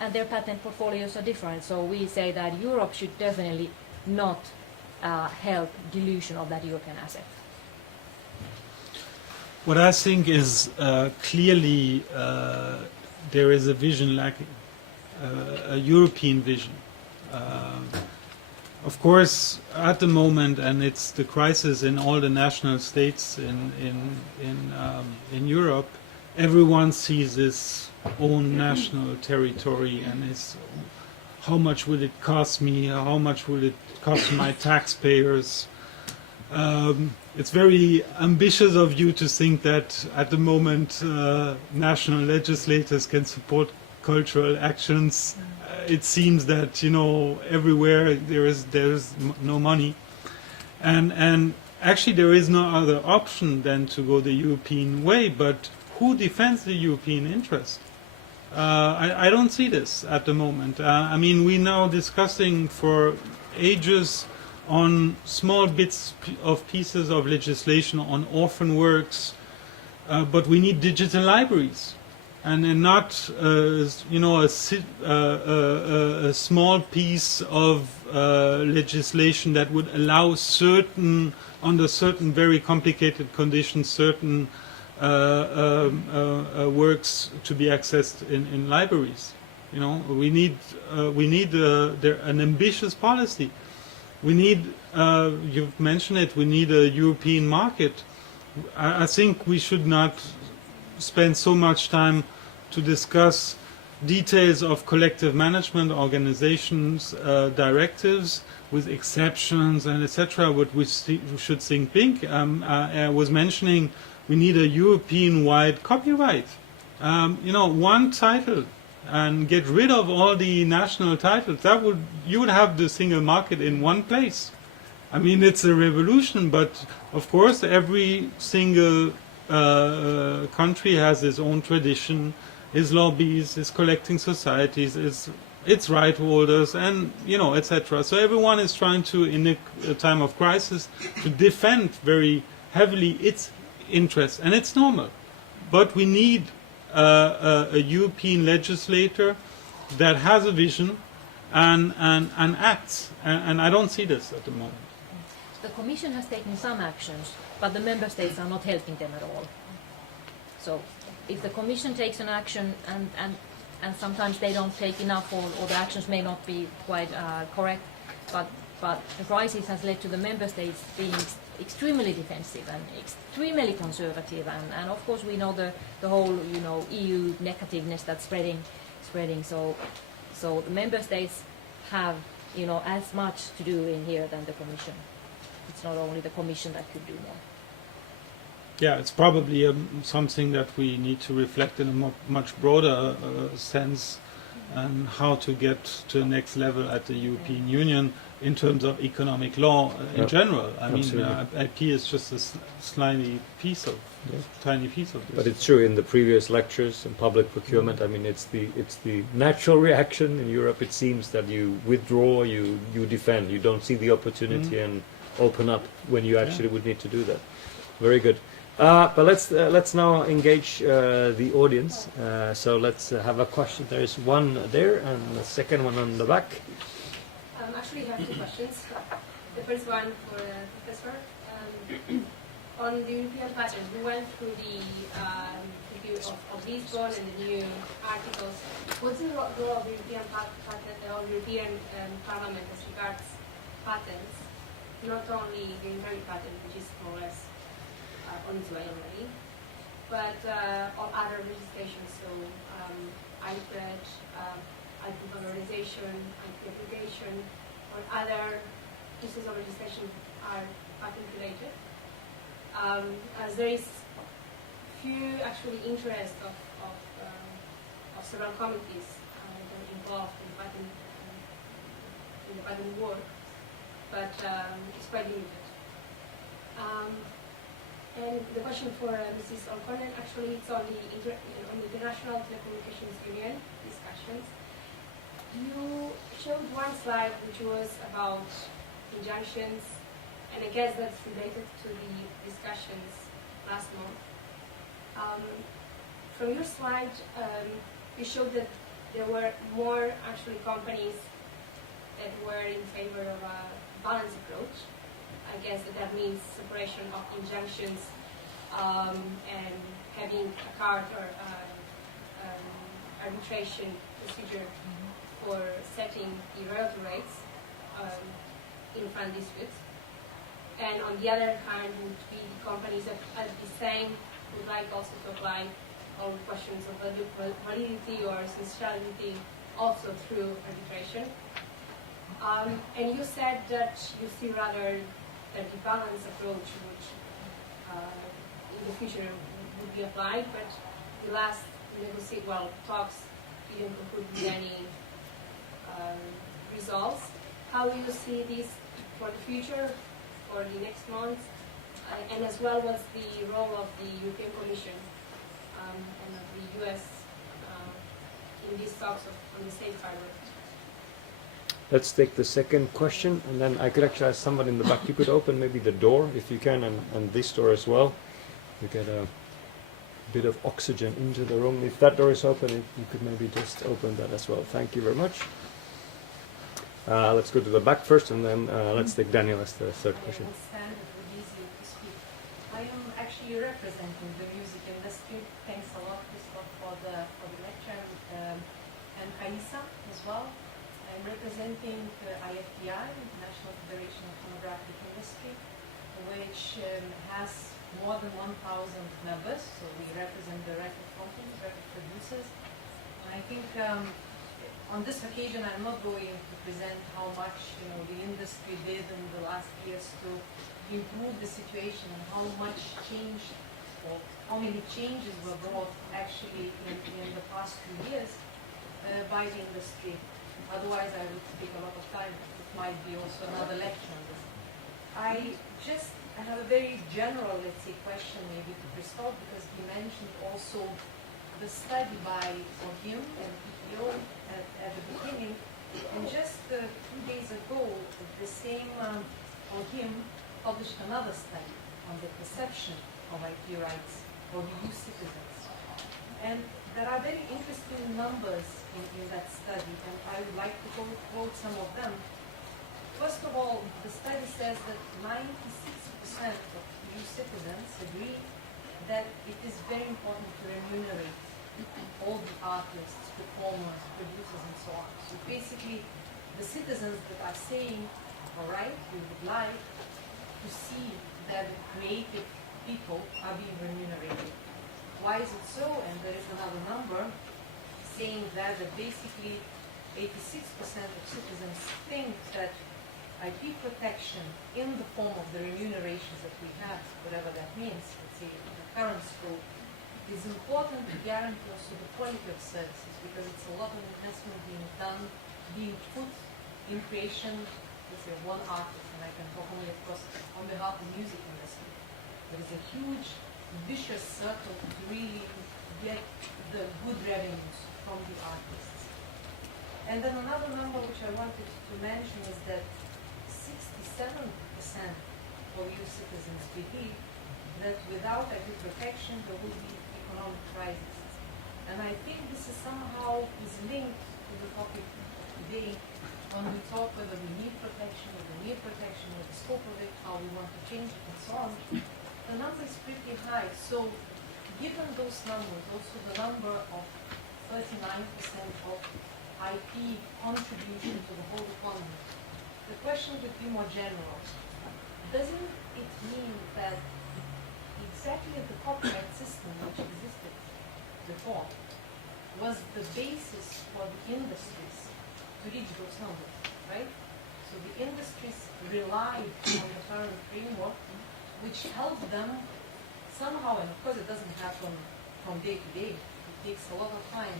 and their patent portfolios are different. So we say that Europe should definitely not help dilution of that European asset. What I think is clearly there is a vision lacking, a European vision. Of course, at the moment, and it's the crisis in all the national states in Europe, everyone sees his own national territory and is, how much will it cost me? How much will it cost my taxpayers? It's very ambitious of you to think that at the moment national legislators can support cultural actions. It seems that everywhere there's no money, and actually there is no other option than to go the European way. But who defends the European interest? I don't see this at the moment. I mean, we're now discussing for ages on small bits of pieces of legislation on orphan works, but we need digital libraries, and not a small piece of legislation that would allow under certain very complicated conditions, certain works to be accessed in libraries. We need an ambitious policy. We need, you've mentioned it, we need a European market. I think we should not spend so much time to discuss details of collective management organizations, directives with exceptions and etc. What we should think big. I was mentioning we need a European-wide copyright. One title, and get rid of all the national titles. You would have the single market in one place. I mean, it's a revolution, but of course every single country has its own tradition, its lobbies, its collecting societies, its right holders, and etc. So everyone is trying to, in a time of crisis, to defend very heavily its interests, and it's normal. But we need a European legislator that has a vision and acts, and I don't see this at the moment. The Commission has taken some actions, but the Member States are not helping them at all. So if the Commission takes an action and sometimes they don't take enough, or the actions may not be quite correct, but the crisis has led to the Member States being extremely defensive and extremely conservative, and of course we know the whole EU negativeness that's spreading. So the Member States have as much to do in here than the Commission. It's not only the Commission that could do more. Yeah, it's probably something that we need to reflect in a much broader sense, and how to get to the next level at the European Union in terms of economic law in general. I mean, IP is just a tiny piece of this. But it's true, in the previous lectures on public procurement, I mean, it's the natural reaction in Europe. It seems that you withdraw, you defend, you don't see the opportunity and open up when you actually would need to do that. Very good. But let's now engage the audience. So let's have a question. There is one there and the second one on the back. Actually, I have two questions. The first one for the professor. On the European patent, we went through the review of Lisbon and the new articles. What's the role of the European Parliament as regards patents? Not only the inherent patent, which is more or less on its way already, but on other legislation, so IPRs, IP valorization, IP aggregation, or other pieces of legislation are patent related. As there is few actually interest of several committees that are involved in the patent work, but it's quite limited. And the question for Mrs. Olkkonen, actually, it's on the International Telecommunications Union discussions. You showed one slide which was about injunctions, and I guess that's related to the discussions last month. From your slide, you showed that there were more actually companies that were in favor of a balanced approach. I guess that means separation of injunctions and having a card or arbitration procedure for setting the royalty rates in front disputes. And on the other hand would be the companies that at the same would like also to apply all questions of validity or essentiality also through arbitration. And you said that you see rather that the balance approach which in the future would be applied, but the last talks didn't conclude with any results. How do you see this for the future, for the next month, and as well what's the role of the European Commission and of the US in these talks on the safe harbor? Let's take the second question, and then I could actually ask someone in the back. You could open maybe the door, if you can, and this door as well. You get a bit of oxygen into the room. If that door is open, you could maybe just open that as well. Thank you very much. Let's go to the back first, and then let's take Daniel as the third question. I am actually representing the music industry. Thanks a lot, Christophe, for the lecture, and Kaisa as well. I'm representing IPR, International Federation of Phonographic Industry, which has more than 1,000 members. So we represent the record companies, record producers. And I think on this occasion, I'm not going to present how much the industry did in the last years to improve the situation and how much change or how many changes were brought actually in the past 2 years by the industry. Otherwise, I would take a lot of time. It might be also another lecture on this. I have a very general, let's say, question maybe to Christophe, because he mentioned also the study by him and PPO at the beginning. And just 2 days ago, the same him published another study on the perception of IP rights for EU citizens. And there are very interesting numbers in that study, and I would like to quote some of them. First of all, the study says that 96% of EU citizens agree that it is very important to remunerate all the artists, performers, producers, and so on. So basically, the citizens that are saying, all right, we would like to see that the creative people are being remunerated. Why is it so? And there is another number saying that basically 86% of citizens think that IP protection in the form of the remunerations that we have, whatever that means, let's say the current scope, is important to guarantee also the quality of services, because it's a lot of investment being done, being put in creation, let's say one artist, and I can talk only of course on behalf of the music industry. There is a huge vicious circle to really get the good revenues from the artists. And then another number which I wanted to mention is that 67% of EU citizens believe that without IP protection there will be economic crisis. And I think this is somehow linked to the topic today when we talk whether we need protection, what the scope of it, how we want to change it, and so on. The number is pretty high. So given those numbers, also the number of 39% of IP contribution to the whole economy, the question would be more general. Doesn't it mean that exactly the copyright system which existed before was the basis for the industries to reach those numbers, right? So the industries relied on the current framework, which helped them somehow, and of course it doesn't happen from day to day, it takes a lot of time,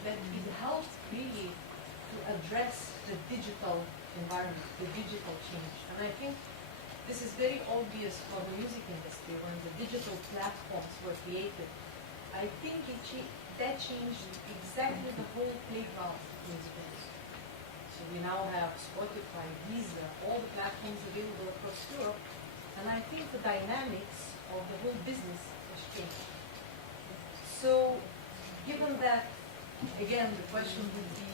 but it helped really to address the digital environment, the digital change. And I think this is very obvious for the music industry when the digital platforms were created. I think that changed exactly the whole playground of music industry. So we now have Spotify, Deezer, all the platforms available across Europe. And I think the dynamics of the whole business has changed. So, given that, again, the question would be,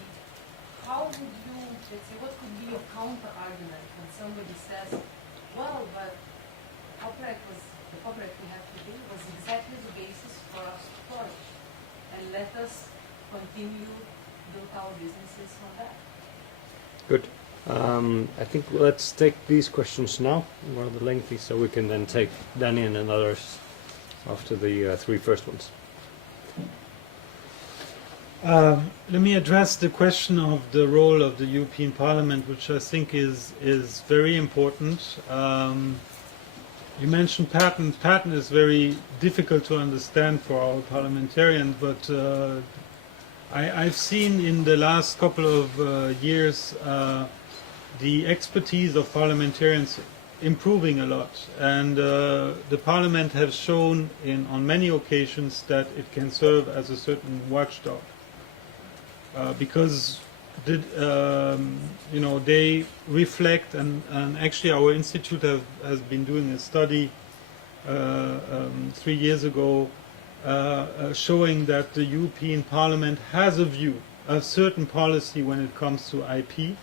how would you, let's say, what could be a counter-argument when somebody says, well, but the copyright we have today was exactly the basis for us to flourish, and let us continue to build our businesses on that. Good. I think let's take these questions now, rather lengthy, so we can then take Danny and others after the 3 first ones. Let me address the question of the role of the European Parliament, which I think is very important. You mentioned patent. Patent is very difficult to understand for our parliamentarians, but I've seen in the last couple of years the expertise of parliamentarians improving a lot, and the Parliament has shown on many occasions that it can serve as a certain watchdog. Because they reflect, and actually our institute has been doing a study 3 years ago showing that the European Parliament has a view, a certain policy when it comes to IP,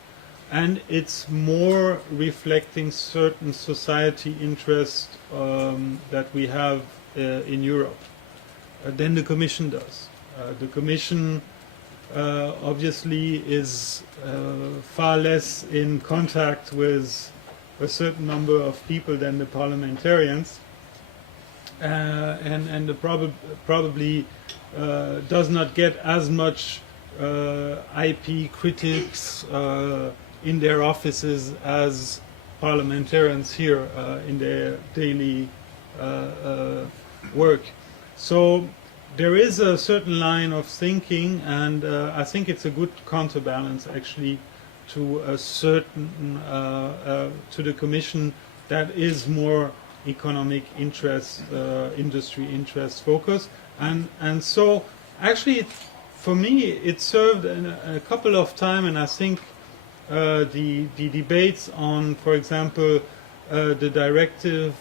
and it's more reflecting certain society interests that we have in Europe than the Commission does. The Commission obviously is far less in contact with a certain number of people than the parliamentarians, and probably does not get as much IP critics in their offices as parliamentarians here in their daily work. So there is a certain line of thinking, and I think it's a good counterbalance actually to a certain to the Commission that is more economic interest, industry interest focus, and so actually for me it served a couple of times, and I think the debates on, for example, the directive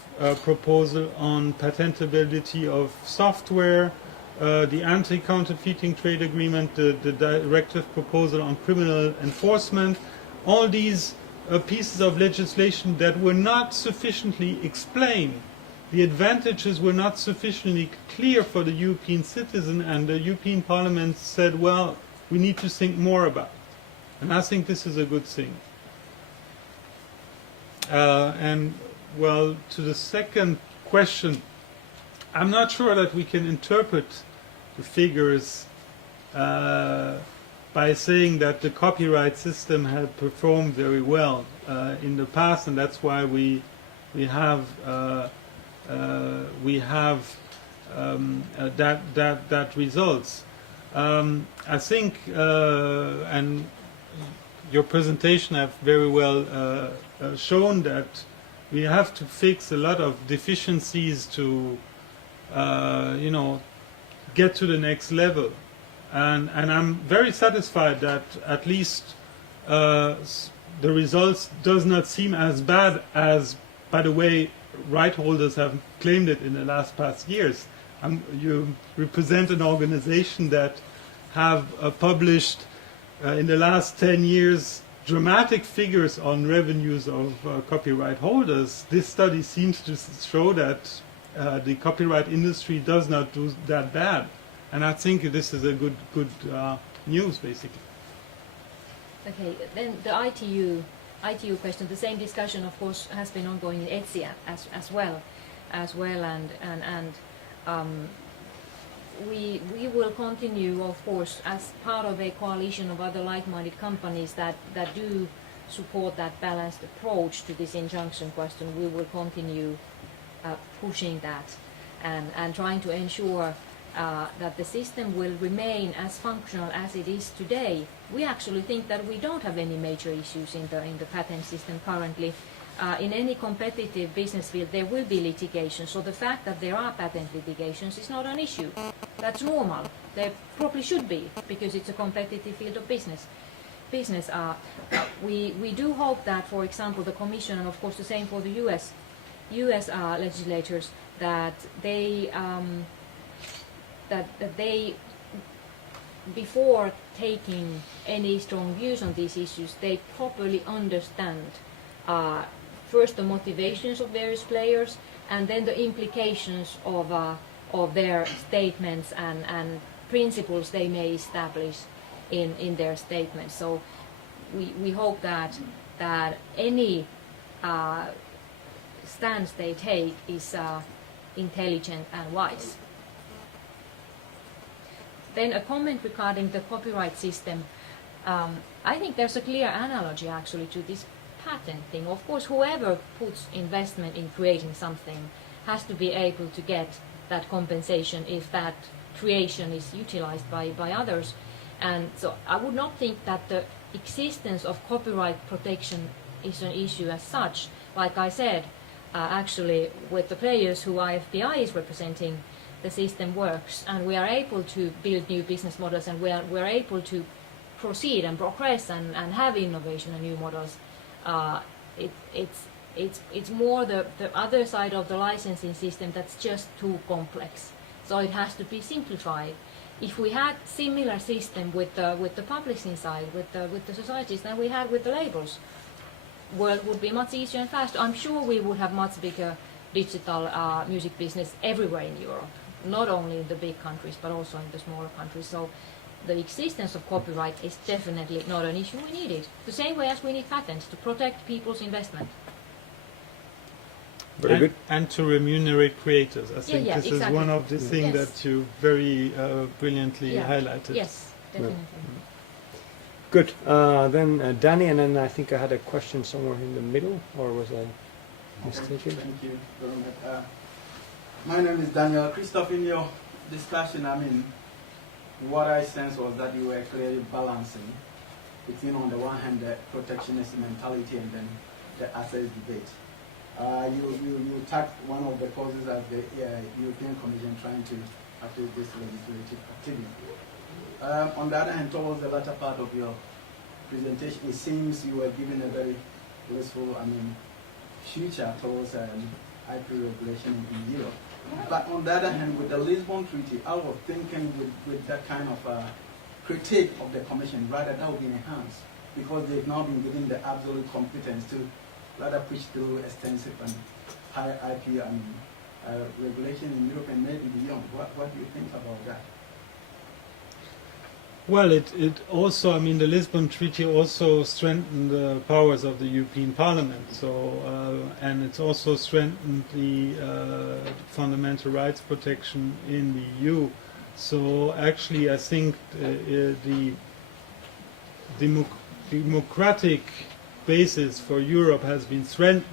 proposal on patentability of software, the Anti-Counterfeiting Trade Agreement, the directive proposal on criminal enforcement, all these pieces of legislation that were not sufficiently explained. The advantages were not sufficiently clear for the European citizen, and the European Parliament said, well, we need to think more about it. And I think this is a good thing. And, well, to the second question, I'm not sure that we can interpret the figures by saying that the copyright system had performed very well in the past, and that's why we have that results. I think, and your presentation have very well shown that we have to fix a lot of deficiencies to get to the next level, and I'm very satisfied that at least the results does not seem as bad as, by the way, right holders have claimed it in the past years. You represent an organization that have published in the last 10 years dramatic figures on revenues of copyright holders. This study seems to show that the copyright industry does not do that bad, and I think this is a good news, basically. Okay, then the ITU question, the same discussion, of course, has been ongoing in ETSI as well, and we will continue, of course, as part of a coalition of other like-minded companies that do support that balanced approach to this injunction question. We will continue pushing that and trying to ensure that the system will remain as functional as it is today. We actually think that we don't have any major issues in the patent system currently. In any competitive business field there will be litigation, so the fact that there are patent litigations is not an issue. That's normal. There probably should be, because it's a competitive field of business. We do hope that, for example, the Commission, and of course the same for the US legislators, that they before taking any strong views on these issues, they properly understand first the motivations of various players, and then the implications of their statements and principles they may establish in their statements. So we hope that any stance they take is intelligent and wise. then a comment regarding the copyright system. I think there's a clear analogy actually to this patent thing. Of course, whoever puts investment in creating something has to be able to get that compensation if that creation is utilized by others. And so I would not think that the existence of copyright protection is an issue as such. Like I said, actually with the players who IFPI is representing, the system works and we are able to build new business models and we are able to proceed and progress and have innovation and new models. It's more the other side of the licensing system that's just too complex. So it has to be simplified. If we had similar system with the publishing side, with the societies than we had with the labels, world would be much easier and faster. I'm sure we would have much bigger digital music business everywhere in Europe, not only in the big countries but also in the smaller countries. So the existence of copyright is definitely not an issue. We need it the same way as we need patents to protect people's investment. Very good. And to remunerate creators. I think this exactly. is one of the things Yes. that you very brilliantly Yeah. highlighted. Yes, definitely. Good. Then Danny, and then I think I had a question somewhere in the middle, or was I mistaken? Thank you very much. My name is Daniel. Christophe, in your discussion, what I sensed was that you were clearly balancing between, on the one hand, the protectionist mentality and then the access debate. You tagged one of the causes as the European Commission trying to approve this legislative activity. On the other hand, towards the latter part of your presentation, it seems you were given a very blissful, future towards IP regulation in Europe. But on the other hand, with the Lisbon Treaty, I was thinking with that kind of critique of the Commission, rather that would be enhanced, because they've now been given the absolute competence to rather push through extensive and high IP regulation in Europe and maybe beyond. What do you think about that? Well, it also, the Lisbon Treaty also strengthened the powers of the European Parliament. So, and it's also strengthened the fundamental rights protection in the EU. So, actually, I think the democratic basis for Europe has been strengthened,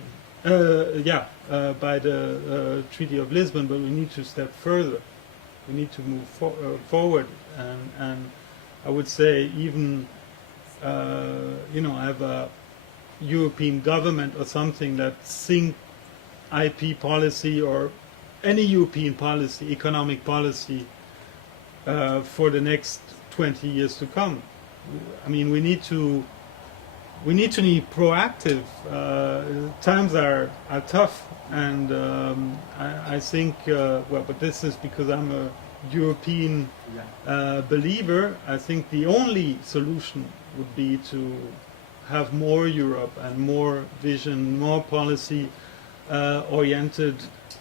by the Treaty of Lisbon. But we need to step further. We need to move forward and I would say even, have a European government or something that think IP policy or any European policy, economic policy, for the next 20 years to come. We need to be proactive. Times are tough, and I think, but this is because I'm a European believer. I think the only solution would be to have more Europe and more vision, more policy oriented,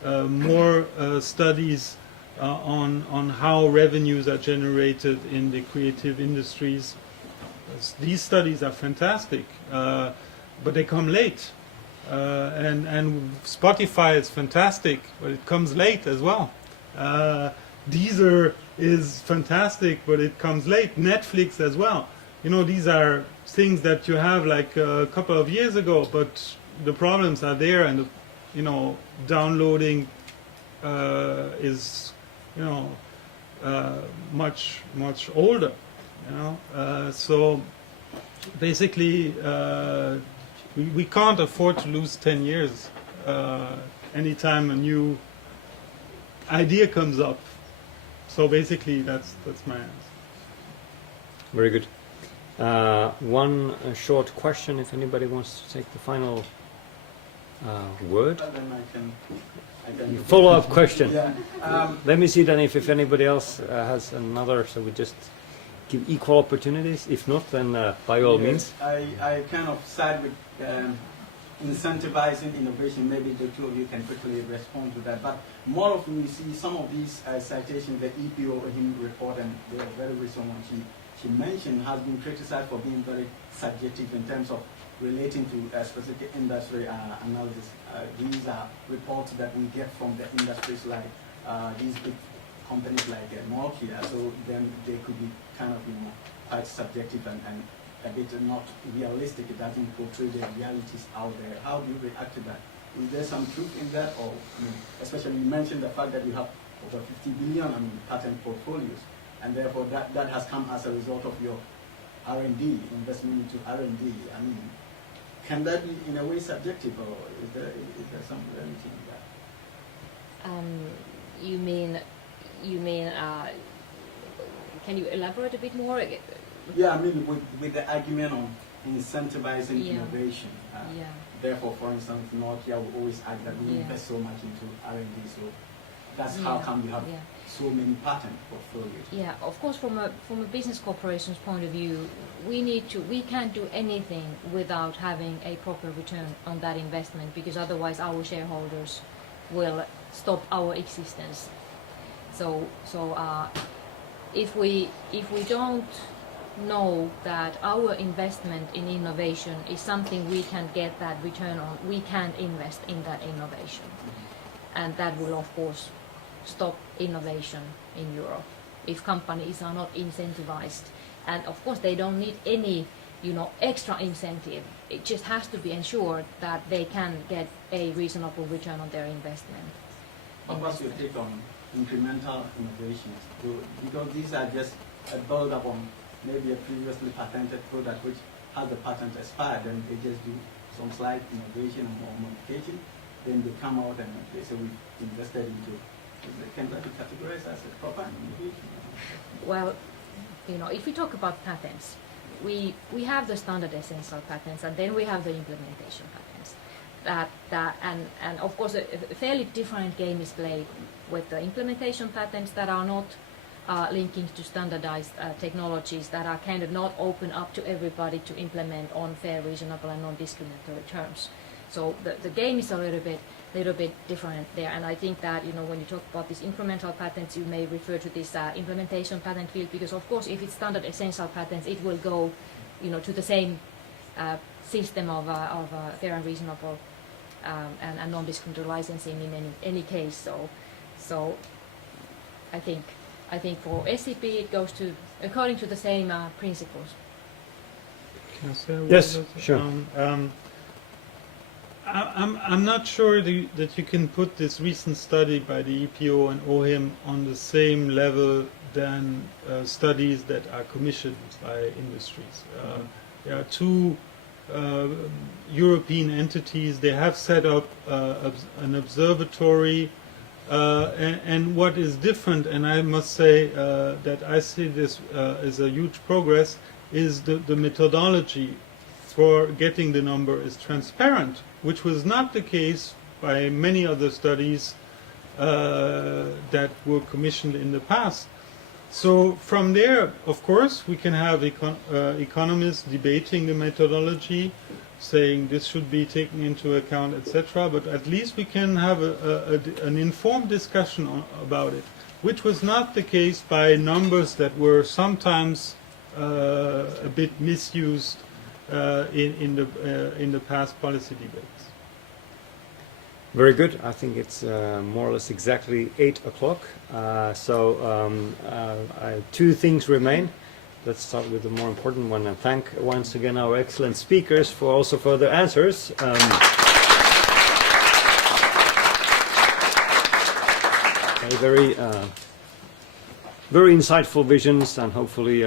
more studies on how revenues are generated in the creative industries. These studies are fantastic, but they come late. And Spotify is fantastic, but it comes late as well. Deezer is fantastic, but it comes late. Netflix as well. These are things that you have like a couple of years ago, but the problems are there, and downloading is much older. So basically, we can't afford to lose 10 years. Anytime a new idea comes up. So basically, that's my answer. Very good. One short question, if anybody wants to take the final word. Then I can Follow-up question. Yeah. Let me see then if anybody else has another, so we just give equal opportunities. If not, then by all means. I kind of side with incentivizing innovation. Maybe the two of you can quickly respond to that. But more often we see some of these citations, the EPO report and the very recent one she mentioned has been criticized for being very subjective in terms of relating to a specific industry analysis. These are reports that we get from the industries like these big companies like Nokia, so then they could be kind of, quite subjective and a bit not realistic. It doesn't portray the realities out there. How do you react to that? Is there some truth in that? Or, especially you mentioned the fact that you have over 50 billion, patent portfolios, and therefore that has come as a result of your R&D, investment into R&D. Can that be in a way subjective, or is there some reality in that? You mean? Can you elaborate a bit more? Yeah, with the argument on incentivizing innovation. Therefore, for instance, Nokia will always argue that we invest so much into R&D, so that's how come you have so many patent portfolios. Yeah, of course, from a business corporation's point of view, we can't do anything without having a proper return on that investment, because otherwise our shareholders will stop our existence. So if we don't know that our investment in innovation is something we can get that return on, we can't invest in that innovation. And that will, of course, stop innovation in Europe if companies are not incentivized. And of course, they don't need any, extra incentive. It just has to be ensured that they can get a reasonable return on their investment. What's your take on incremental innovations? Because these are just a build-up on maybe a previously patented product which has the patent expired, and they just do some slight innovation or modification, then they come out and they say we invested into. Can that be categorized as a proper innovation? Well, if we talk about patents, we have the standard essential patents, and then we have the implementation patents. And of course, a fairly different game is played with the implementation patents that are not linking to standardized technologies, that are kind of not open up to everybody to implement on fair, reasonable, and non-discriminatory terms. So the game is a little bit different there, and I think that when you talk about these incremental patents, you may refer to this implementation patent field, because of course if it's standard essential patents, it will go to the same system of fair and reasonable and non-discriminatory licensing in any case. So I think for SEP it goes according to the same principles. Can I say a word? Yes, sure. I'm not sure that you can put this recent study by the EPO and OHIM on the same level than studies that are commissioned by industries. There are two European entities. They have set up an observatory, and what is different, and I must say that I see this as a huge progress, is the methodology for getting the number is transparent, which was not the case by many other studies that were commissioned in the past. So from there, of course, we can have economists debating the methodology, saying this should be taken into account, etc. But at least we can have an informed discussion about it, which was not the case by numbers that were sometimes a bit misused in the past policy debates. Very good. I think it's more or less exactly 8 o'clock. Two things remain. Let's start with the more important one, and thank once again our excellent speakers for also further answers. Very insightful visions, and hopefully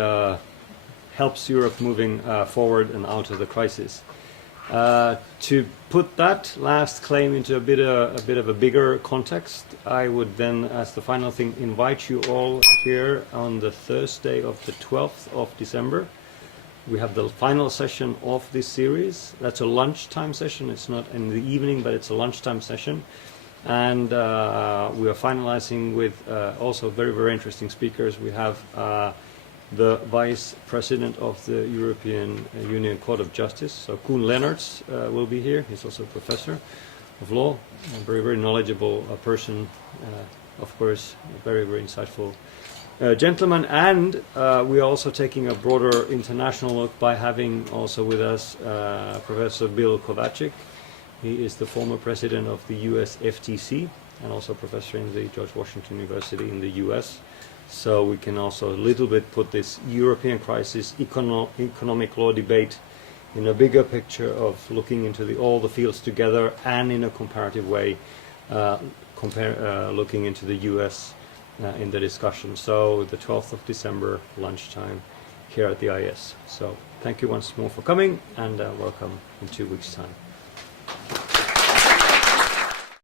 helps Europe moving forward and out of the crisis. To put that last claim into a bit of a bigger context, I would then, as the final thing, invite you all here on the Thursday of the 12th of December. We have the final session of this series. That's a lunchtime session. It's not in the evening, but it's a lunchtime session. And we are finalizing with also very, very interesting speakers. We have the Vice President of the European Union Court of Justice, so Koen Leenaerts will be here. He's also a professor of law, a very, very knowledgeable person, of course, a very, very insightful gentleman. And we are also taking a broader international look by having also with us Professor Bill Kovacic. He is the former president of the US FTC, and also professor in the George Washington University in the US. So we can also a little bit put this European crisis economic law debate in a bigger picture of looking into all the fields together and in a comparative way, looking into the US in the discussion. So the 12th of December, lunchtime, here at the IS. So thank you once more for coming, and welcome in 2 weeks' time.